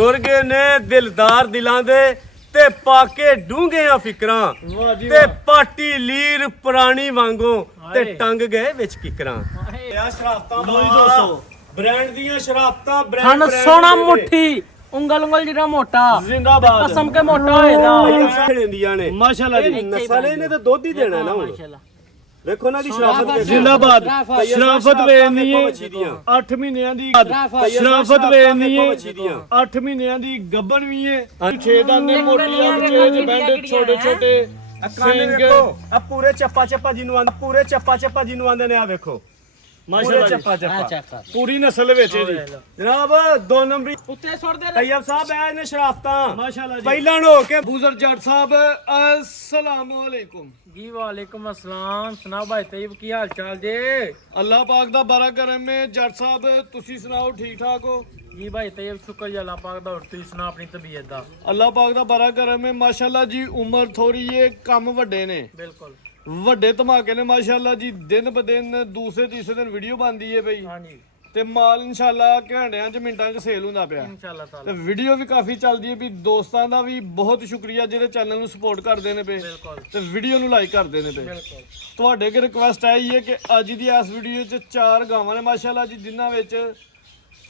ਬਜ਼ੁਰਗ ਨੇ ਦਿਲਦਾਰ ਦਿਲਾਂ ਦੇ ਤੇ ਪਾਕੇ ਡੂੰਘੀਆਂ ਫਿਕਰਾਂ ਤੇ ਪਾਟੀ ਲੀਰ ਪੁਰਾਣੀ ਵਾਂਗੂ ਤੇ ਟੰਗ ਗਏ ਵਿੱਚ ਕਿਕਰਾਂ। ਆ ਸ਼ਰਾਫਤਾਂ ਦੋਸਤੋ, ਬ੍ਰਾਂਡ ਦੀਆਂ ਸ਼ਰਾਫਤਾਂ, ਹਨ ਸੋਨਾ ਮੁੱਠੀ ਉਂਗਲ ਜਿਹੜਾ ਮੋਟਾ ਜ਼ਿੰਦਾਬਾਦ ਕਸਮ ਕੇ ਮੋਟਾ ਹੋਏਦਾ ਲੈਂਦੀਆਂ ਨੇ ਮਾਸ਼ਾਅੱਲਾ ਜੀ। ਨਸਲ ਨੇ ਤਾਂ ਦੁੱਧ ਹੀ ਦੇਣਾ ਨਾ। ਮਾਸ਼ਾਅੱਲਾ ਵੇਖੋ ਨਾ ਦੀ ਸ਼ਰਾਫਤ ਜ਼ਿੰਦਾਬਾਦ। ਸ਼ਰਾਫਤ ਵੇਚਣੀ ਹੈ 8 ਮਹੀਨਿਆਂ ਦੀ, ਸ਼ਰਾਫਤ ਵੇਚਣੀ ਹੈ 8 ਮਹੀਨਿਆਂ ਦੀ ਗੱਬਣ ਵੀ ਹੈ। 6 ਦਾਨੇ ਮੋਟੀਆਂ ਵਿੱਚ ਬੈਂਡ ਛੋਟੇ ਛੋਟੇ ਸਿੰਘ ਆ ਪੂਰੇ ਚੱਪਾ ਚੱਪਾ ਜਿਹਨੂੰ ਆਂਦੇ, ਪੂਰੇ ਚੱਪਾ ਚੱਪਾ ਜਿਹਨੂੰ ਆਂਦੇ ਨੇ। ਆ ਵੇਖੋ ਮਾਸ਼ਾਅੱਲਾ ਚੱਪਾ ਜੀ, ਚੱਪਾ ਪੂਰੀ ਨਸਲ ਵਿੱਚ ਹੈ ਜੀ ਜਨਾਬ। 2 ਨੰਬਰੀ ਉੱਤੇ ਸੁੱਟ ਦੇ ਤੈयब ਸਾਹਿਬ ਐ ਨੇ ਸ਼ਰਾਫਤਾਂ ਮਾਸ਼ਾਅੱਲਾ ਜੀ। ਪਹਿਲਾਂ ਹੋ ਕੇ ਬੂਜ਼ਰ ਜੱਟ ਸਾਹਿਬ अस्सलाम वालेकुम जी वालेकुम अस्सलाम। सुना भाई तैयब की हाल चाल जे? अल्लाह पाक दा बड़ा करम है। जट साहब तुसी सुनाओ ठीक ठाक हो? जी भाई तैयब शुक्र जी अल्लाह पाक दा। और तू सुना अपनी तबीयत दा? अल्लाह पाक दा बड़ा करम है माशाअल्लाह जी। उम्र थोड़ी है, काम वड्डे ने, बिल्कुल ਵੱਡੇ ਧਮਾਕੇ ਨੇ ਮਾਸ਼ਾਅੱਲਾ ਜੀ। ਦਿਨ ਬ ਦਿਨ ਦੂਸਰੇ ਤੀਸਰੇ ਦਿਨ ਵੀਡੀਓ ਬਣਦੀ ਹੈ ਬਈ, हाँ जी ਤੇ ਮਾਲ ਇਨਸ਼ਾਅੱਲਾ ਘੰਟਿਆਂ ਚ ਮਿੰਟਾਂ ਚ ਸੇਲ ਹੁੰਦਾ ਪਿਆ। इंशाल्लाह ਤੇ ताला ਵੀਡੀਓ ਵੀ ਕਾਫੀ ਚੱਲਦੀ ਹੈ ਵੀ। ਦੋਸਤਾਂ ਦਾ ਵੀ ਬਹੁਤ ਸ਼ੁਕਰੀਆ ਜਿਹੜੇ ਚੈਨਲ ਨੂੰ ਸਪੋਰਟ ਕਰਦੇ ਨੇ ਪਏ बिल्कुल ਤੇ ਵੀਡੀਓ ਨੂੰ ਲਾਈਕ ਕਰਦੇ ਨੇ ਪਏ। बिल्कुल ਤੁਹਾਡੇ ਅੱਗੇ ਰਿਕੁਐਸਟ ਹੈ ਹੀ ਹੈ ਕਿ ਅੱਜ ਦੀ ਇਸ ਵੀਡੀਓ 'ਚ 4 ਗਾਵਾਂ ਨੇ ਮਾਸ਼ਾਅੱਲਾ ਜੀ, ਜਿਨ੍ਹਾਂ ਵਿੱਚ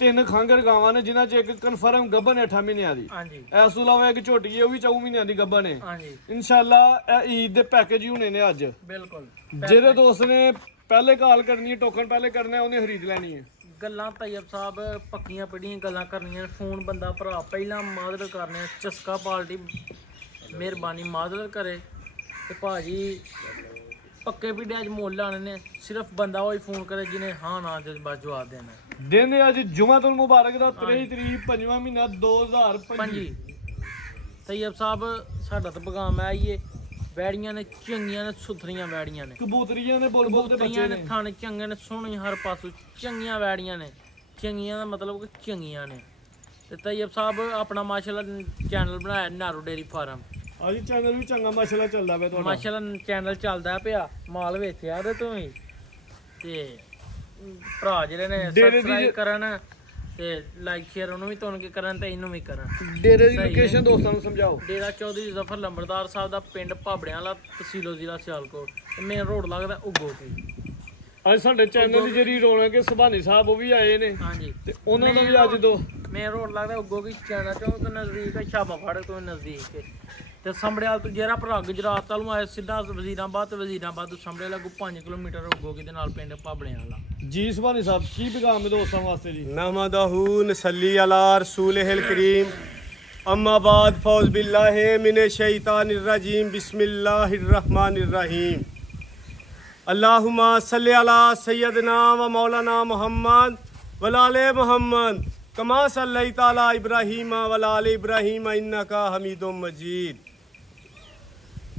3 ਖਾਂਗਰ ਗਾਵਾਂ ਨੇ, ਜਿਨ੍ਹਾਂ 'ਚ ਇੱਕ ਕਨਫਰਮ ਗੱਭਣ ਹੈ 8 ਮਹੀਨਿਆਂ ਦੀ। हाँ जी ਇਸ ਤੋਂ ਇਲਾਵਾ ਇੱਕ ਝੋਟੀ ਹੈ, ਉਹ ਵੀ 4 ਮਹੀਨਿਆਂ ਦੀ ਗੱਭਣ ਹੈ। हाँ जी ਇਨਸ਼ਾਅੱਲਾ ਇਹ ਈਦ ਦੇ ਪੈਕੇਜ ਹੀ ਹੋਣੇ ਨੇ ਅੱਜ। बिल्कुल ਜਿਹੜੇ ਦੋਸਤ ਨੇ ਪਹਿਲੇ ਕਾਲ ਕਰਨੀ ਹੈ, ਟੋਕਨ ਪਹਿਲੇ ਕਰਨਾ ਹੈ, ਉਹਨੇ ਖਰੀਦ ਲੈਣੀ ਹੈ। ਗੱਲਾਂ ਤੈयब ਸਾਹਿਬ ਪੱਕੀਆਂ ਪੜੀਆਂ ਗੱਲਾਂ ਕਰਨੀਆਂ। ਫੋਨ ਬੰਦਾ ਭਰਾ ਪਹਿਲਾਂ ਮਾਦਰ ਕਰਨੇ ਚਸਕਾ ਪਾਰਟੀ ਮਿਹਰਬਾਨੀ ਮਾਦਰ ਕਰੇ ਤੇ ਭਾਜੀ ਪੱਕੇ ਵੀਡੀਓ ਅੱਜ ਮੁੱਲ ਲਾਣੇ ਨੇ। ਸਿਰਫ ਬੰਦਾ ਉਹੀ ਫੋਨ ਕਰੇ ਜਿਹਨੇ ਹਾਂ ਨਾ ਜਵਾਬ ਜਵਾਬ ਦੇਣਾ। ਦਿਨ ਹੈ ਅੱਜ ਜੁਮਾਤੁਲ ਮੁਬਾਰਕ ਦਾ 23 ਤਰੀਕ 5ਵਾਂ ਮਹੀਨਾ 2025। ਪੰਜੀ ਤੈयब ਸਾਹਿਬ ਸਾਡਾ ਤਾਂ ਪੈਗਾਮ ਹੈ ਇਹ ਵੈੜੀਆਂ ਨੇ ਚੰਗੀਆਂ ਨੇ, ਸੁਥਰੀਆਂ ਵੈੜੀਆਂ ਨੇ, ਕਬੂਤਰੀਆਂ ਨੇ ਬੁਲਬੁਲ ਦੇ ਬੱਚੇ ਕਬੂਤਰੀਆਂ ਨੇ। ਨੇ, ਥਣ ਚੰਗੇ ਨੇ, ਸੋਹਣੀ ਹਰ ਪਾਸੋਂ ਚੰਗੀਆਂ ਵੈੜੀਆਂ ਨੇ। ਚੰਗੀਆਂ ਦਾ ਮਤਲਬ ਕਿ ਚੰਗੀਆਂ ਨੇ। ਤੇ ਤैयब ਸਾਹਿਬ ਆਪਣਾ ਮਾਸ਼ਾਅੱਲਾ ਚੈਨਲ ਬਣਾਇਆ ਨਾਰੂ ਡੇਰੀ ਫਾਰਮ। ਅੱਜ ਚੈਨਲ ਵੀ ਚੰਗਾ ਮਾਸ਼ਾਅੱਲਾ ਚੱਲਦਾ ਪਿਆ ਤੁਹਾਡਾ। ਮਾਸ਼ਾਅੱਲਾ ਚੈਨਲ ਚੱਲਦਾ ਪਿਆ, ਮਾਲ ਵੇਚਿਆ ਤੇ ਤੂੰ ਵੀ ਤੇ ਭਰਾ ਜਿਹੜੇ ਨੇ ਸਬਸਕ੍ਰਾਈਬ ਕਰਨ ਤੇ ਲਾਈਕ ਸ਼ੇਅਰ ਉਹਨੂੰ ਵੀ ਤੁਹਾਨੂੰ ਕੀ ਕਰਨ ਤੇ ਇਹਨੂੰ ਵੀ ਕਰਨ। ਡੇਰੇ ਦੀ ਲੋਕੇਸ਼ਨ ਦੋਸਤਾਂ ਨੂੰ ਸਮਝਾਓ। ਡੇਰਾ ਚੌਧਰੀ ਜ਼ਫਰ ਲੰਬੜਦਾਰ ਸਾਹਿਬ ਦਾ ਪਿੰਡ ਭਾਬੜਿਆਂ ਵਾਲਾ, ਤਹਿਸੀਲ ਜ਼ਿਲ੍ਹਾ ਸਿਆਲਕੋਟ ਤੇ ਮੇਨ ਰੋਡ ਲੱਗਦਾ ਉਗੋ ਕੀ। ਅੱਜ ਸਾਡੇ ਚੈਨਲ ਦੀ ਜਿਹੜੀ ਰੌਣਕ ਹੈ, ਸੁਭਾਨੀ ਸਾਹਿਬ ਉਹ ਵੀ ਆਏ ਨੇ ਹਾਂਜੀ ਤੇ ਉਹਨਾਂ ਨੂੰ ਵੀ ਅੱਜ ਦੋ ਮੇਨ ਰੋਡ ਲੱਗਦਾ ਉਗੋ ਕੀ ਚੈਨਾ ਚੌਂਕ ਤੋਂ ਨਜ਼ਦੀਕ ਹੈ, ਸ਼ਾਮਾ ਫਾੜੇ ਤੋਂ ਨਜ਼ਦੀਕ ਹੈ। ਤੇ ਸੰਭੜਿਆਲ ਤੋਂ ਜਿਹੜਾ ਭਰਾ ਗੁਜਰਾਤ ਵੱਲ ਨੂੰ ਆਇਆ ਸਿੱਧਾ ਵਜ਼ੀਰਾਬਾਦ ਤੇ ਵਜ਼ੀਰਾਬਾਦ ਤੋਂ ਸੰਭੜੇ ਲੱਗੂ 5 ਕਿਲੋਮੀਟਰ ਉਗੋ ਕੀ ਦੇ ਨਾਲ ਪਿੰਡ ਭਾਬੜਿਆਂ ਵਾਲਾ। ਜੀ ਸੁਭਾਨੀ ਸਾਹਿਬ ਕੀ ਪੈਗਾਮ ਹੈ ਦੋਸਤਾਂ ਵਾਸਤੇ ਜੀ? नहमदहू नसल्ली अला रसूलिहिल करीम अम्मा बाद फौज बिल्लाहि मिनश शैतानिर रजीम बिस्मिल्लाहिर रहमानिर रहीम अल्लाहुम्मा सल्लि अला सय्यदना व मौलाना मुहम्मद व आले मुहम्मद कमा सल्लैता अला इब्राहीम व आले इब्राहीम इन्नका हमीदुम मजीद।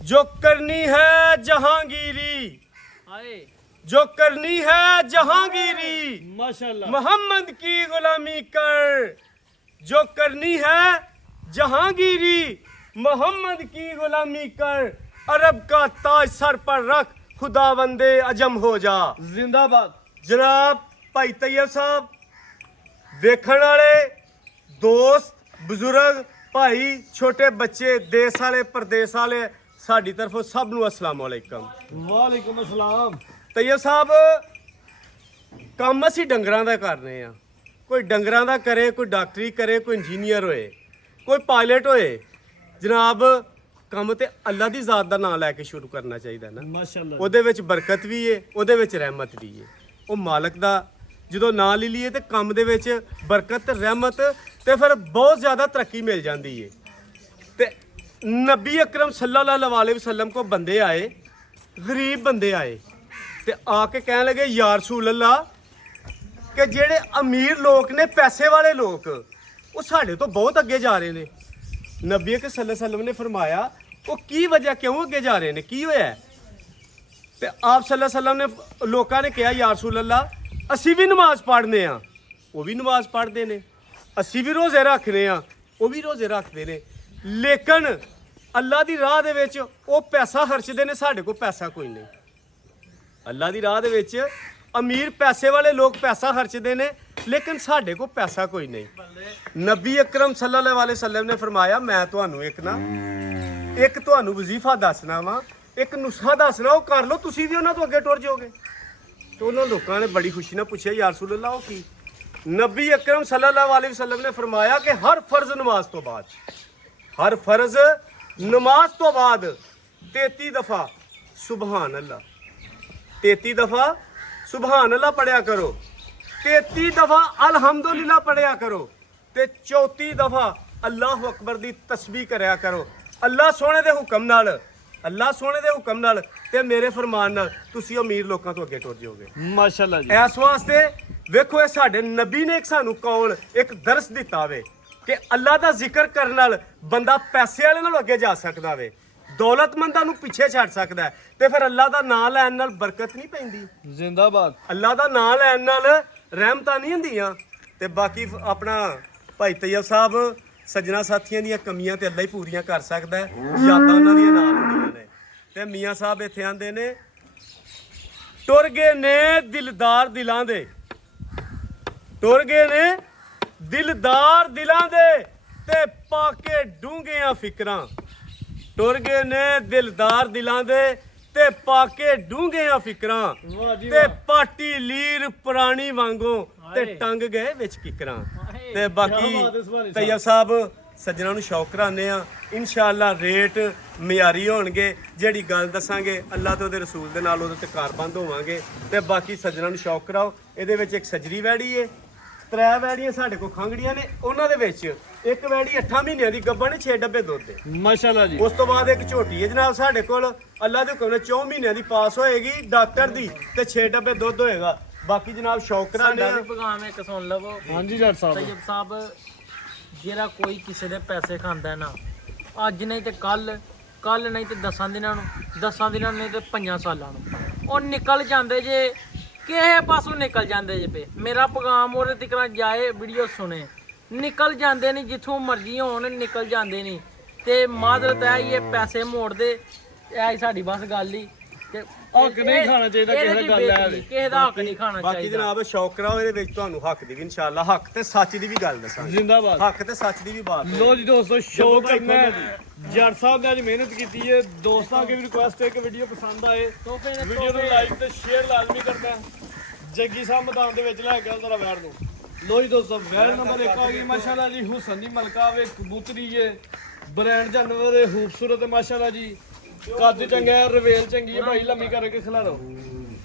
जो करनी है जहांगीरी, आए जो करनी है जहांगीरी, माशाअल्लाह मोहम्मद की गुलामी कर। जो करनी है जहांगीरी, मोहम्मद की गुलामी कर। अरब का ताज सर पर रख, खुदा वंदे अजम हो जा। जिंदाबाद। जनाब भाई तैयब साहब, वेखण वाले दोस्त बुजुर्ग भाई छोटे बच्चे देश वाले परदेश वाले साडी तरफों सब नूं अस्सलाम वालेकुम। वालेकुम अस्सलाम। ਤੈयਬ ਸਾਹਿਬ ਕੰਮ ਅਸੀਂ ਡੰਗਰਾਂ ਦਾ ਕਰ ਰਹੇ ਆ। ਕੋਈ ਡੰਗਰਾਂ ਦਾ ਕਰੇ, ਕੋਈ ਡਾਕਟਰੀ ਕਰੇ, ਕੋਈ ਇੰਜੀਨੀਅਰ ਹੋਏ, ਕੋਈ ਪਾਇਲਟ ਹੋਏ। ਜਨਾਬ ਕੰਮ ਤੇ ਅੱਲਾ ਦੀ ਜ਼ਾਤ ਦਾ ਨਾਮ ਲੈ ਕੇ ਸ਼ੁਰੂ ਕਰਨਾ ਚਾਹੀਦਾ ਨਾ। माशाअल्लाह। ਉਹਦੇ ਵਿੱਚ ਬਰਕਤ ਵੀ ਏ, ਉਹਦੇ ਵਿੱਚ ਰਹਿਮਤ ਵੀ ਏ। ਉਹ ਮਾਲਕ ਦਾ ਜਦੋਂ ਨਾਂ ਲੈ ਲਈਏ ਤੇ ਕੰਮ ਦੇ ਵਿੱਚ ਬਰਕਤ ਰਹਿਮਤ ਤੇ ਫਿਰ ਬਹੁਤ ਜ਼ਿਆਦਾ ਤਰੱਕੀ ਮਿਲ ਜਾਂਦੀ ਏ। ਤੇ ਨਬੀ ਅਕਰਮ ਸੱਲੱਲਾਹੁ अलैहि वसल्लम ਕੋ ਬੰਦੇ ਆਏ, ਗਰੀਬ ਬੰਦੇ ਆਏ ਤੇ ਆ ਕੇ ਕਹਿਣ ਲੱਗੇ ਯਾ ਰਸੂਲ ਅੱਲਾ ਕਿ ਜਿਹੜੇ ਅਮੀਰ ਲੋਕ ਨੇ, ਪੈਸੇ ਵਾਲੇ ਲੋਕ, ਉਹ ਸਾਡੇ ਤੋਂ ਬਹੁਤ ਅੱਗੇ ਜਾ ਰਹੇ ਨੇ। ਨਬੀ ਅਕਰਮ ਸੱਲੱਲਾਹੁ अलैहि वसल्लम ਨੇ ਫਰਮਾਇਆ ਉਹ ਕੀ ਵਜ੍ਹਾ, ਕਿਉਂ ਅੱਗੇ ਜਾ ਰਹੇ ਨੇ, ਕੀ ਹੋਇਆ? ਤੇ ਆਪ ਸੱਲੱਲਾਹੁ अलैहि वसल्लम ਨੇ ਲੋਕਾਂ ਨੇ ਕਿਹਾ ਯਾ ਰਸੂਲ ਅੱਲਾ ਅਸੀਂ ਵੀ ਨਮਾਜ਼ ਪੜ੍ਹਨੇ ਆ, ਉਹ ਵੀ ਨਮਾਜ਼ ਪੜ੍ਹਦੇ ਨੇ, ਅਸੀਂ ਵੀ ਰੋਜ਼ੇ ਰੱਖਦੇ ਆ, ਉਹ ਵੀ ਰੋਜ਼ੇ ਰੱਖਦੇ ਨੇ, ਲੇਕਿਨ ਅੱਲਾ ਦੀ ਰਾਹ ਦੇ ਵਿੱਚ ਉਹ ਪੈਸਾ ਖਰਚਦੇ ਨੇ, ਸਾਡੇ ਕੋਲ ਪੈਸਾ ਕੋਈ ਨਹੀਂ। ਅੱਲਾ ਦੀ ਰਾਹ ਦੇ ਵਿੱਚ ਅਮੀਰ ਪੈਸੇ ਵਾਲੇ ਲੋਕ ਪੈਸਾ ਖਰਚਦੇ ਨੇ, ਲੇਕਿਨ ਸਾਡੇ ਕੋਲ ਪੈਸਾ ਕੋਈ ਨਹੀਂ। ਨਬੀ ਅਕਰਮ ਸੱਲੱਲਾਹੁ ਅਲੈਹਿ ਵਸੱਲਮ ਨੇ ਫਰਮਾਇਆ ਮੈਂ ਤੁਹਾਨੂੰ ਇੱਕ ਤੁਹਾਨੂੰ ਵਜ਼ੀਫਾ ਦੱਸਣਾ ਵਾ, ਇੱਕ ਨੁਸਖਾ ਦੱਸਣਾ, ਉਹ ਕਰ ਲਓ, ਤੁਸੀਂ ਵੀ ਉਹਨਾਂ ਤੋਂ ਅੱਗੇ ਟੁਰ ਜਾਓਗੇ। ਤੇ ਉਹਨਾਂ ਲੋਕਾਂ ਨੇ ਬੜੀ ਖੁਸ਼ੀ ਨਾਲ ਪੁੱਛਿਆ ਯਾ ਰਸੂਲ ਅੱਲਾਹ ਉਹ ਕੀ? ਨਬੀ ਅਕਰਮ ਸੱਲੱਲਾਹੁ ਅਲੈਹਿ ਵਸੱਲਮ ਨੇ ਫਰਮਾਇਆ ਕਿ ਹਰ ਫਰਜ਼ ਨਮਾਜ਼ ਤੋਂ ਬਾਅਦ 33 ਦਫਾ ਸੁਬਹਾਨ ਅੱਲਾਹ 33 ਦਫਾ ਸੁਬਹਾਨ ਅੱਲਾਹ ਪੜਿਆ ਕਰੋ, 33 ਦਫਾ ਅਲਹਮਦੁਲਿल्लाह ਪੜਿਆ ਕਰੋ ਤੇ 34 ਦਫਾ ਅੱਲਾਹੁ ਅਕਬਰ ਦੀ ਤਸਬੀਹ ਕਰਿਆ ਕਰੋ। ਅੱਲਾਹ ਸੋਹਣੇ ਦੇ ਹੁਕਮ ਨਾਲ ਤੇ ਮੇਰੇ ਫਰਮਾਨ ਨਾਲ ਤੁਸੀਂ ਅਮੀਰ ਲੋਕਾਂ ਤੋਂ ਅੱਗੇ ਟੁਰ ਜਾਓਗੇ। ਮਾਸ਼ਾਅੱਲਾ ਜੀ। ਇਸ ਵਾਸਤੇ ਵੇਖੋ ਇਹ ਸਾਡੇ ਨਬੀ ਨੇ ਸਾਨੂੰ ਕੌਲ ਇੱਕ ਦਰਸ ਦਿੱਤਾ ਵੇ ਕਿ ਅੱਲਾਹ ਦਾ ਜ਼ਿਕਰ ਕਰਨ ਨਾਲ ਬੰਦਾ ਪੈਸੇ ਵਾਲੇ ਨਾਲ ਅੱਗੇ ਜਾ ਸਕਦਾ ਵੇ, ਦੌਲਤਮੰਦਾਂ ਨੂੰ ਪਿੱਛੇ ਛੱਡ ਸਕਦਾ ਹੈ। ਤੇ ਫਿਰ ਅੱਲਾਹ ਦਾ ਨਾਮ ਲੈਣ ਨਾਲ ਬਰਕਤ ਨਹੀਂ ਪੈਂਦੀ, ਜ਼ਿੰਦਾਬਾਦ। ਅੱਲਾਹ ਦਾ ਨਾਮ ਲੈਣ ਨਾਲ ਰਹਿਮਤਾਂ ਨਹੀਂ ਹੁੰਦੀਆਂ। ਤੇ ਬਾਕੀ ਆਪਣਾ ਭਾਈ ਤੈਯਬ ਸਾਹਿਬ ਸੱਜਣਾ ਸਾਥੀਆਂ ਦੀਆਂ ਕਮੀਆਂ ਤੇ ਅੱਲਾਹ ਹੀ ਪੂਰੀਆਂ ਕਰ ਸਕਦਾ ਹੈ, ਯਾਦਾਂ ਉਹਨਾਂ ਦੀਆਂ ਨਾਲ ਹੁੰਦੀਆਂ ਨੇ। ਤੇ ਮੀਆਂ ਸਾਹਿਬ ਇੱਥੇ ਆਂਦੇ ਨੇ ਟੁਰ ਗਏ ਨੇ ਦਿਲਦਾਰ ਦਿਲਾਂ ਦੇ, ਟੁਰ ਗਏ ਨੇ ਦਿਲਦਾਰ ਦਿਲਾਂ ਦੇ ਤੇ ਪਾ ਕੇ ਡੂੰਘੀਆਂ ਫਿਕਰਾਂ, ਟੁਰ ਗਏ ਨੇ ਦਿਲਦਾਰ ਦਿਲਾਂ ਦੇ ਤੇ ਪਾ ਕੇ ਡੂੰਘੀਆਂ ਫਿਕਰਾਂ ਵਾਹ ਜੀ ਤੇ ਵਾਹ। ਪਾਟੀ ਲੀਰ ਪੁਰਾਣੀ ਵਾਂਗੂ ਤੇ ਟੰਗ ਗਏ ਵਿੱਚ ਕਿਕਰਾਂ। ਤੇ ਕਿਆ ਬਾਕੀ ਬਾਤ ਹੈ ਸੁਭਾਨ ਤੈਯਬ ਸਾਹਿਬ ਸੱਜਣਾ ਨੂੰ ਸ਼ੌਕ ਕਰਾਉਂਦੇ ਆ, ਇਨਸ਼ਾਅੱਲਾ ਰੇਟ ਮਿਆਰੀ ਹੋਣਗੇ। ਜਿਹੜੀ ਗੱਲ ਦੱਸਾਂਗੇ ਅੱਲਾਹ ਤੇ ਉਹਦੇ ਰਸੂਲ ਦੇ ਨਾਲ ਉਹਦੇ ਤੇ ਕਾਰਬੰਦ ਹੋਵਾਂਗੇ। ਤੇ ਬਾਕੀ ਸੱਜਣਾ ਨੂੰ ਸ਼ੌਕ ਕਰਾਓ। ਇਹਦੇ ਵਿੱਚ ਇੱਕ ਸਜਰੀ ਵੈੜੀ ਏ, 3 ਵੈੜੀਆਂ ਸਾਡੇ ਕੋਲ ਖੰਗੜੀਆਂ ਨੇ, ਉਹਨਾਂ ਦੇ ਵਿੱਚ ਇੱਕ ਵੈੜੀ 8 ਮਹੀਨਿਆਂ ਦੀ ਗੱਭਣ 6 ਡੱਬੇ ਦੁੱਧ ਦੇ। ਮਾਸ਼ਾਅੱਲਾ ਜੀ। ਉਸ ਤੋਂ ਬਾਅਦ ਇੱਕ ਝੋਟੀ ਹੈ ਜਨਾਬ ਸਾਡੇ ਕੋਲ, ਅੱਲਾਹ ਦੇ ਹੁਕਮ ਨਾਲ 4 ਮਹੀਨਿਆਂ ਦੀ ਪਾਸ ਹੋਏਗੀ ਡਾਕਟਰ ਦੀ ਤੇ 6 ਡੱਬੇ ਦੁੱਧ ਹੋਏਗਾ। ਬਾਕੀ ਜਨਾਬ ਸ਼ੌਕ ਕਰਾਂਦੇ ਸਾਡਾ ਆ। ਵੀ ਪੈਗਾਮ ਇੱਕ ਸੁਣ ਲਵੋ। ਹਾਂਜੀ ਜੱਟ ਸਾਹਿਬ। ਤੈਯਬ ਸਾਹਿਬ ਜਿਹੜਾ ਕੋਈ ਕਿਸੇ ਦੇ ਪੈਸੇ ਖਾਂਦਾ ਨਾ, ਅੱਜ ਨਹੀਂ ਤੇ ਕੱਲ ਨਹੀਂ ਤੇ 10 ਦਿਨਾਂ ਨੂੰ, 10 ਦਿਨਾਂ ਨਹੀਂ ਤੇ 5 ਸਾਲਾਂ ਨੂੰ, ਉਹ ਨਿਕਲ ਜਾਂਦੇ ਜੇ, ਕਿਸੇ ਪਾਸੋਂ ਨਿਕਲ ਜਾਂਦੇ ਜੇ ਪੇ। ਮੇਰਾ ਪੈਗਾਮ ਉਹਦੇ ਤੱਕ ਜਾਏ, ਵੀਡੀਓ ਸੁਣੇ, ਨਿਕਲ ਜਾਂਦੇ ਨਹੀਂ, ਜਿੱਥੋਂ ਮਰਜ਼ੀ ਹੋਣ ਨਿਕਲ ਜਾਂਦੇ ਨਹੀਂ। ਤੇ ਮਾਦਰਤ ਹੈ ਇਹ ਪੈਸੇ ਮੋੜਦੇ, ਇਹ ਸਾਡੀ ਬਸ ਗੱਲ ਹੀ। ਤੇ ਹੱਕ ਨਹੀਂ ਖਾਣਾ ਚਾਹੀਦਾ, ਕਿਸੇ ਦਾ ਗੱਲ ਹੈ ਕਿਸੇ ਦਾ ਹੱਕ ਨਹੀਂ ਖਾਣਾ ਬਾਕੀ ਚਾਹੀਦਾ। ਜਨਾਬ ਸ਼ੌਕ ਕਰਾਓ, ਇਹਦੇ ਵਿੱਚ ਤੁਹਾਨੂੰ ਹੱਕ ਦੀ ਵੀ ਇਨਸ਼ਾਅੱਲਾ, ਹੱਕ ਤੇ ਸੱਚ ਦੀ ਵੀ ਗੱਲ ਦੱਸਾਂਗੇ। ਜ਼ਿੰਦਾਬਾਦ। ਹੱਕ ਤੇ ਸੱਚ ਦੀ ਵੀ ਬਾਤ ਹੈ। ਲੋ ਜੀ ਦੋਸਤੋ, ਸ਼ੌਕ ਕਰਨਾ ਹੈ। ਜੱਟ ਸਾਹਿਬ ਨੇ ਅੱਜ ਮਿਹਨਤ ਕੀਤੀ ਹੈ। ਦੋਸਤਾਂ ਅੱਗੇ ਵੀ ਰਿਕੁਐਸਟ ਹੈ ਕਿ ਵੀਡੀਓ ਪਸੰਦ ਆਏ ਵੀਡੀਓ ਨੂੰ ਲਾਈਕ ਤੇ ਸ਼ੇਅਰ ਲਾਜ਼ਮੀ ਕਰਨਾ। ਜੱਗੀ ਸਾਹਿਬ ਮੈਦਾਨ ਦੇ ਵਿੱਚ ਲੈ ਕੇ ਆਉਂਦਾ ਵੈੜ ਨੂੰ। ਲੋ ਜੀ ਦੋਸਤੋ, ਵੈੜ ਨੰਬਰ 1 ਆ ਗਈ ਮਾਸ਼ਾਅੱਲਾ ਜੀ। ਹੁਸਨ ਦੀ ਮਲਕਾ ਵੇ, ਕਬੂਤਰੀ ਜੇ, ਬ੍ਰਾਂਡ ਜਾਨਵਰ ਹੈ, ਖੂਬਸੂਰਤ ਹੈ ਮਾਸ਼ਾਅੱਲਾ ਜੀ। ਕੱਦ ਚੰਗਾ ਹੈ, ਰਵੇਲ ਚੰਗੀ ਹੈ ਭਾਈ, ਲੰਮੀ ਕਰਕੇ ਖਿਲਾਰੋ।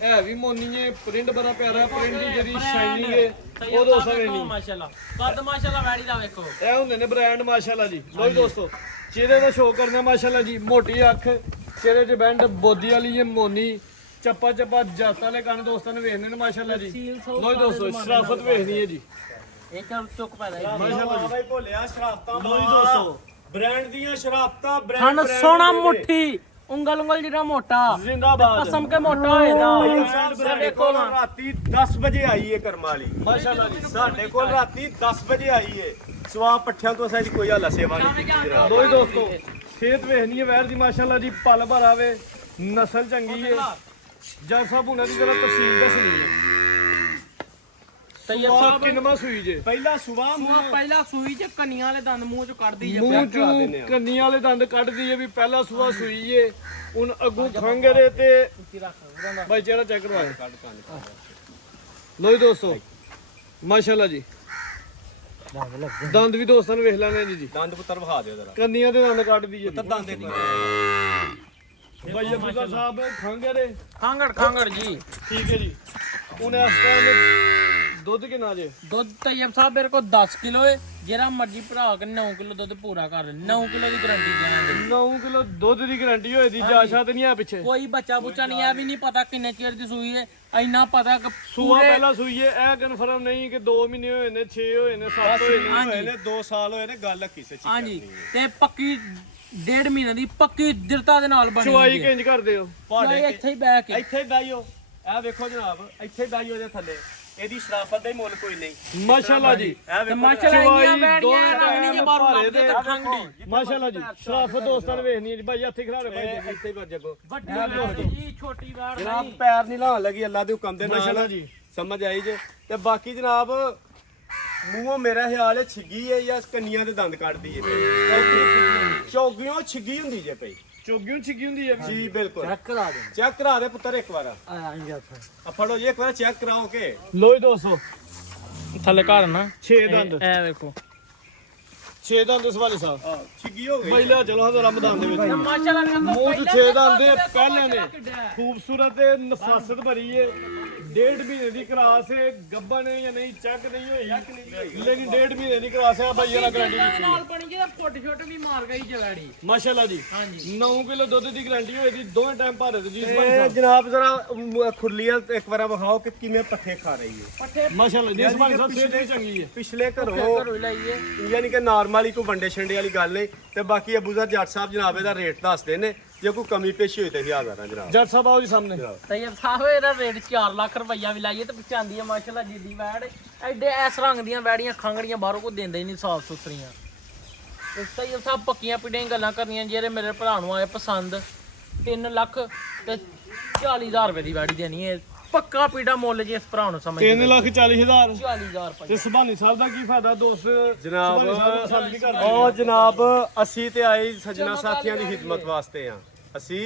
ਹੈ ਵੀ ਮੋਨੀ ਹੈ, ਪ੍ਰਿੰਟ ਬੜਾ ਪਿਆਰਾ ਹੈ, ਪ੍ਰਿੰਟ ਦੀ ਜਿਹੜੀ ਸ਼ਾਈਨਿੰਗ ਹੈ ਉਹ ਦੋਸਤਾਂ ਨੇ ਨਹੀਂ। ਮਾਸ਼ਾਅੱਲਾ ਕੱਦ ਮਾਸ਼ਾਅੱਲਾ ਵੈੜੀ ਦਾ ਵੇਖੋ, ਇਹ ਹੁੰਦੇ ਨੇ ਬ੍ਰਾਂਡ ਮਾਸ਼ਾਅੱਲਾ ਜੀ। ਲੋ ਜੀ ਦੋਸਤੋ, ਚਿਹਰੇ ਦਾ ਸ਼ੋਅ ਕਰਨਾ ਮਾਸ਼ਾਅੱਲਾ ਜੀ। ਮੋਟੀ ਅੱਖ, ਚਿਹਰੇ 'ਚ ਬੈਂਡ, ਬੋਦੀ ਵਾਲੀ ਹੈ, ਮੋਨੀ, ਚੱਪਾ ਜੱਤ ਵਾਲੇ ਕੰਨ ਦੋਸਤਾਂ ਨੇ ਵੇਖਣੇ ਨੇ ਮਾਸ਼ਾਅੱਲਾ ਜੀ। ਲੋ ਜੀ ਦੋਸਤੋ, ਸ਼ਰਾਫਤ ਵੇਖਣੀ ਹੈ ਜੀ ਇਹ ਚੱਲ ਚੁੱਕ ਪੈਦਾ ਹੈ ਮਾਸ਼ਾਅੱਲਾ ਜੀ। ਬਾਈ ਭੋਲਿਆ ਸ਼ਰਾਫਤਾਂ ਲੋ ਜੀ ਦੋਸਤੋ, ਬ੍ਰਾਂਡ ਦੀਆਂ ਸ਼ਰਾਫਤਾਂ, ਹਨ ਸੋਹਣਾ ਮੁੱਠੀ, ਉਂਗਲ ਜਿਹੜਾ ਮੋਟਾ, ਜ਼ਿੰਦਾਬਾਦ। ਕਸਮ ਕੇ ਮੋਟਾ ਹੋਏਦਾ। ਸਾਡੇ ਕੋਲ ਰਾਤੀ 10 ਵਜੇ ਆਈ ਏ ਕਰਮ ਵਾਲੀ, ਮਾਸ਼ਾਅੱਲਾ ਜੀ। ਸਾਡੇ ਕੋਲ ਰਾਤੀ 10 ਵਜੇ ਆਈ ਏ। ਸਵਾ ਪੱਠਿਆਂ ਤੋਂ ਅਸਾਂ ਦੀ ਕੋਈ ਹਾਲਾ ਸੇਵਾ ਨਹੀਂ ਕੀਤੀ ਜਨਾਬ। ਲੋ ਜੀ ਦੋਸਤੋ, ਸਿਹਤ ਵੇਖਣੀ ਹੈ ਵੈਰ ਦੀ ਮਾਸ਼ਾਅੱਲਾ ਜੀ। ਪਲ ਭਰ ਆਵੇ, ਨਸਲ ਚੰਗੀ ਹੈ। ਜੱਟ ਸਾਹਿਬ ਉਹਨਾਂ ਦੀ ਜਰਾ ਤਫਸੀਲ ਦੱਸਣੀ ਹੈ। ਤੈਯਬ ਸਾਹਿਬ ਸਾਹਿਬ ਕਿੰਨਵਾਂ ਸੂਈ ਜੇ? ਪਹਿਲਾ ਸੁਬਾ ਪਹਿਲਾ ਸੂਈ ਚ ਕੰਨੀਆਂ ਵਾਲੇ ਦੰਦ ਮੂੰਹ ਚ ਕੱਢਦੀ ਜੇ। ਮੂੰਹ ਚੋਂ ਕੰਨੀਆਂ ਵਾਲੇ ਦੰਦ ਕੱਢਦੀ ਹੈ ਵੀ ਪਹਿਲਾ ਸੂਆ ਸੂਈ ਏ। ਹੁਣ ਅੱਗੋਂ ਖੰਗਰੇ ਤੇ ਬਾਈ ਚਿਹਰਾ ਚੈੱਕ ਕਰਵਾਏ। ਲੋ ਜੀ ਦੋਸਤੋ, ਮਾਸ਼ਾਅੱਲਾ ਜੀ। ਦੰਦ ਵੀ ਦੋਸਤਾਂ ਨੂੰ ਵੇਖ ਲੈਣੇ ਜੀ। ਦੰਦ ਪੁੱਤਰ ਵਿਖਾ ਦਿਓ ਜਰਾ। ਕੰਨੀਆਂ ਦੇ ਦੰਦ ਕੱਢਦੀ ਹੈ ਪੁੱਤਰ ਦੰਦ ਇੱਕ ਬਾਈ ਅਬਦੁੱਲਾ ਸਾਹਿਬ ਖੰਗਰੇ। ਖਾਂਗੜ ਜੀ। ਠੀਕ ਹੈ ਜੀ। ਹੁਣ ਇਸ ਟਾਈਮ ਦੁੱਧ ਕਿੰਨਾ ਜੇ? ਦੁੱਧ ਤੈਯਬ ਸਾਹਿਬ ਮੇਰੇ ਕੋਲ 10 ਕਿਲੋ ਹੈ, ਜਿਹੜਾ ਮਰਜੀ ਭਰਾ ਕੇ 9 ਕਿਲੋ ਦੁੱਧ ਪੂਰਾ ਕਰ 9 ਕਿਲੋ ਦੀ ਗਾਰੰਟੀ ਦੇਵਾਂਗੇ। 9 ਕਿਲੋ ਦੁੱਧ ਦੀ ਗਾਰੰਟੀ ਹੋਏ ਦੀ, ਜਾਸ਼ਾ ਤੇ ਨਹੀਂ ਆ ਪਿੱਛੇ। ਕੋਈ ਬੱਚਾ ਬੁੱਚਾ ਨਹੀਂ, ਇਹ ਵੀ ਨਹੀਂ ਪਤਾ ਕਿੰਨੇ ਚਿਰ ਦੀ ਸੂਈ ਹੈ, ਇੰਨਾ ਪਤਾ ਕਿ ਸੂਆ ਪਹਿਲਾਂ ਸੂਈਏ। ਇਹ ਕਨਫਰਮ ਨਹੀਂ ਕਿ 2 ਮਹੀਨੇ ਹੋਏ ਨੇ, 6 ਹੋਏ ਨੇ, 7 ਹੋਏ ਨੇ। ਹੋਏ ਨੇ 2 ਸਾਲ ਹੋਏ ਨੇ, ਗੱਲ ਕਿਸੇ ਚ ਹਾਂਜੀ। ਤੇ ਪੱਕੀ 1.5 ਮਹੀਨੇ ਦੀ ਪੱਕੀ ਦਿਰਤਾ ਦੇ ਨਾਲ ਬਣੀ ਚੁਆਈ ਕਿੰਜ ਕਰਦੇ ਹੋ? ਭਾੜੇ ਇੱਥੇ ਹੀ ਬਹਿ ਕੇ ਇੱਥੇ ਬਾਈਓ ਇਹ ਵੇਖੋ ਜਨਾਬ, ਇੱਥੇ ਬਾਈਓ ਦੇ ਥੱਲੇ ਇਹਦੀ ਸ਼ਰਾਫਤ ਦਾ ਹੀ ਮੁੱਲ ਕੋਈ ਨਹੀਂ। ਮਾਸ਼ਾਅੱਲਾ ਜੀ। ਇਹ ਵੇਖੋ ਮਾਸ਼ਾਅੱਲਾ ਇੰਨੀਆਂ ਬੈੜੀਆਂ ਦੋ ਰੰਗ ਨਹੀਂ ਜੇ ਬਾਹਰੋਂ ਲੱਗਦੇ ਤੇ ਖੰਗੜੀ। ਮਾਸ਼ਾਅੱਲਾ ਜੀ। ਸ਼ਰਾਫਤ ਦੋਸਤਾਂ ਨੇ ਵੇਖਣੀ ਹੈ ਜੀ। ਭਾਈ ਹੱਥ ਖਿਲਾਰੇ ਭਾਈ ਇਹ ਇੱਥੇ ਹੀ ਵੱਜ ਜਾਗੋ ਵੱਡੀ ਬੈੜ ਜੀ, ਛੋਟੀ ਬੈੜ ਜਨਾਬ। ਨਹੀਂ। ਪੈਰ ਨਹੀਂ ਲਾਉਣ ਲੱਗੀ ਅੱਲਾ ਦੇ ਹੁਕਮ ਦੇ ਨਾਲ। ਮਾਸ਼ਾਅੱਲਾ ਜੀ। ਸਮਝ ਆਈ ਜੇ। ਤੇ ਬਾਕੀ ਜਨਾਬ ਮੂੰਹੋਂ ਮੇਰਾ ਖਿਆਲ ਹੈ ਛਿੱਗੀ ਹੈ ਜਾਂ ਕੰਨੀਆਂ ਦੇ ਦੰਦ ਕੱਢਦੀ ਹੈ ਚੌਗੀਆਂ ਛਿੱਗੀ ਹੁੰਦੀ ਜੇ ਪਈ ਚੋਗਿਓ ਛਿੱਗੀ ਹੁੰਦੀ ਹੈ ਜੀ ਬਿਲਕੁਲ ਚੈੱਕ ਕਰਾ ਦੇ ਚੈੱਕ ਕਰਾ ਦੇ ਪੁੱਤਰ ਇੱਕ ਵਾਰ ਆ ਜਾ ਆ ਫੜੋ ਜੀ ਇੱਕ ਵਾਰ ਚੈੱਕ ਕਰਾਓ ਕੇ ਲੋ ਜੀ ਦੋਸਤੋ ਥੱਲੇ ਘਰ ਨਾ 6 ਦੰਦ ਇਹ ਵੇਖੋ 6 ਦੰਦ ਸਵਾਲੀ ਸਾਹਿਬ ਛਿੱਗੀ ਹੋ ਗਈ ਪਹਿਲਾ ਚਲੋ ਹਾਂ ਰਮਦਾਨ ਦੇ ਵਿੱਚ ਮਾਸ਼ਾਅੱਲਾ ਮੂੰਹ ਚ 6 ਦੰਦ ਦੇ ਪਹਿਲੇ ਨੇ ਖੂਬਸੂਰਤ ਤੇ ਨਫਾਸਤ ਭਰੀ ਏ 1.5 ਮਹੀਨੇ ਦੀ ਕਲਾਸ ਹੈ ਗੱਬਨ ਹੈ ਜਾਂ ਨਹੀਂ ਚੈੱਕ ਨਹੀਂ ਹੋਈ ਲੇਕਿਨ 1.5 ਮਹੀਨੇ ਦੀ ਕਲਾਸ ਹੈ ਭਾਈ ਇਹਨਾਂ ਗਾਰੰਟੀ ਦਿੱਤੀ ਨਾਲ ਬਣੀ ਜਿਹਦਾ ਫੁੱਟ ਛੁੱਟ ਵੀ ਮਾਰ ਗਈ ਜਗਾੜੀ ਮਾਸ਼ਾਅੱਲਾ ਜੀ ਹਾਂਜੀ 9 ਕਿਲੋ ਦੁੱਧ ਦੀ ਗਾਰੰਟੀ ਹੋਈ ਦੀ ਦੋਵੇਂ ਟਾਈਮ ਭਾਰੇ ਤੇ ਜੀ ਇਹ ਜਨਾਬ ਜ਼ਰਾ ਖੁਰਲੀਆਂ ਇੱਕ ਵਾਰ ਵਿਖਾਓ ਕਿ ਕਿਵੇਂ ਪੱਠੇ ਖਾ ਰਹੀ ਹੈ ਪੱਠੇ ਮਾਸ਼ਾਅੱਲਾ ਜੀ ਇਸ ਵਾਰ ਸਭ ਸਿਹਤ ਵੀ ਚੰਗੀ ਹੈ ਪਿਛਲੇ ਘਰੋਂ ਘਰੋਂ ਲਾਈਏ ਯਾਨੀ ਕਿ ਨਾਰਮਲ ਹੀ ਕੋਈ ਵੰਡੇ ਛੰਡੇ ਵਾਲੀ ਗੱਲ ਨਹੀਂ ਤੇ ਬਾਕੀ ਅਬੂਜ਼ਰ ਜੱਟ ਸਾਹਿਬ ਜਨਾਬ ਇਹਦਾ ਰੇਟ ਦੱਸਦੇ ਨੇ ਜੇ ਕੋਈ ਕਮੀ ਪੇਸ਼ੀ ਹੋਈ ਤੇ 1000 ਆ ਜਨਾਬ ਜੱਟ ਸਾਹਿਬ ਆਓ ਜੀ ਸਾਹਮਣੇ ਤੈਯਬ ਸਾਹਿਬ ਇਹਦਾ ਰੇਟ 4 ਲੱਖ ਰੁਪਈਆ ਵੀ ਲਾਈਏ ਤੇ ਪਚਾਂਦੀ ਆ ਮਾਸ਼ਾਅੱਲਾ ਜਿੱਦੀ ਵੈੜ ਐਡੇ ਐਸ ਰੰਗ ਦੀਆਂ ਵੈੜੀਆਂ ਖੰਗੜੀਆਂ ਬਾਹਰੋਂ ਕੋਈ ਦਿੰਦੇ ਹੀ ਨਹੀਂ ਸਾਫ ਸੁਥਰੀਆਂ ਇਸ ਤੈਯਬ ਸਾਹਿਬ ਪੱਕੀਆਂ ਪਿੜੀਆਂ ਗੱਲਾਂ ਕਰਨੀਆਂ ਜਿਹੜੇ ਮੇਰੇ ਭਰਾ ਨੂੰ ਆਏ ਪਸੰਦ 3 ਲੱਖ ਤੇ 40000 ਰੁਪਏ ਦੀ ਵੈੜੀ ਦੇਣੀ ਹੈ ਪੱਕਾ ਪੀੜਾ ਮੁੱਲ ਜੀ ਇਸ ਭਰਾ ਨੂੰ ਸਮਝ 3,40,000 40000 ਰੁਪਏ ਤੇ ਸੁਭਾਨੀ ਸਾਹਿਬ ਦਾ ਕੀ ਫਾਇਦਾ ਦੋਸਤ ਜਨਾਬ ਸੁਭਾਨੀ ਸਾਹਿਬ ਨੂੰ ਪਸੰਦ ਵੀ ਕਰਦੇ ਉਹ ਜਨਾਬ ਅਸੀਂ ਤੇ ਆਏ ਸੱਜਣਾ ਸਾਥੀਆਂ ਦੀ ਖਿਦਮਤ ਵਾਸਤੇ ਆ ਅਸੀਂ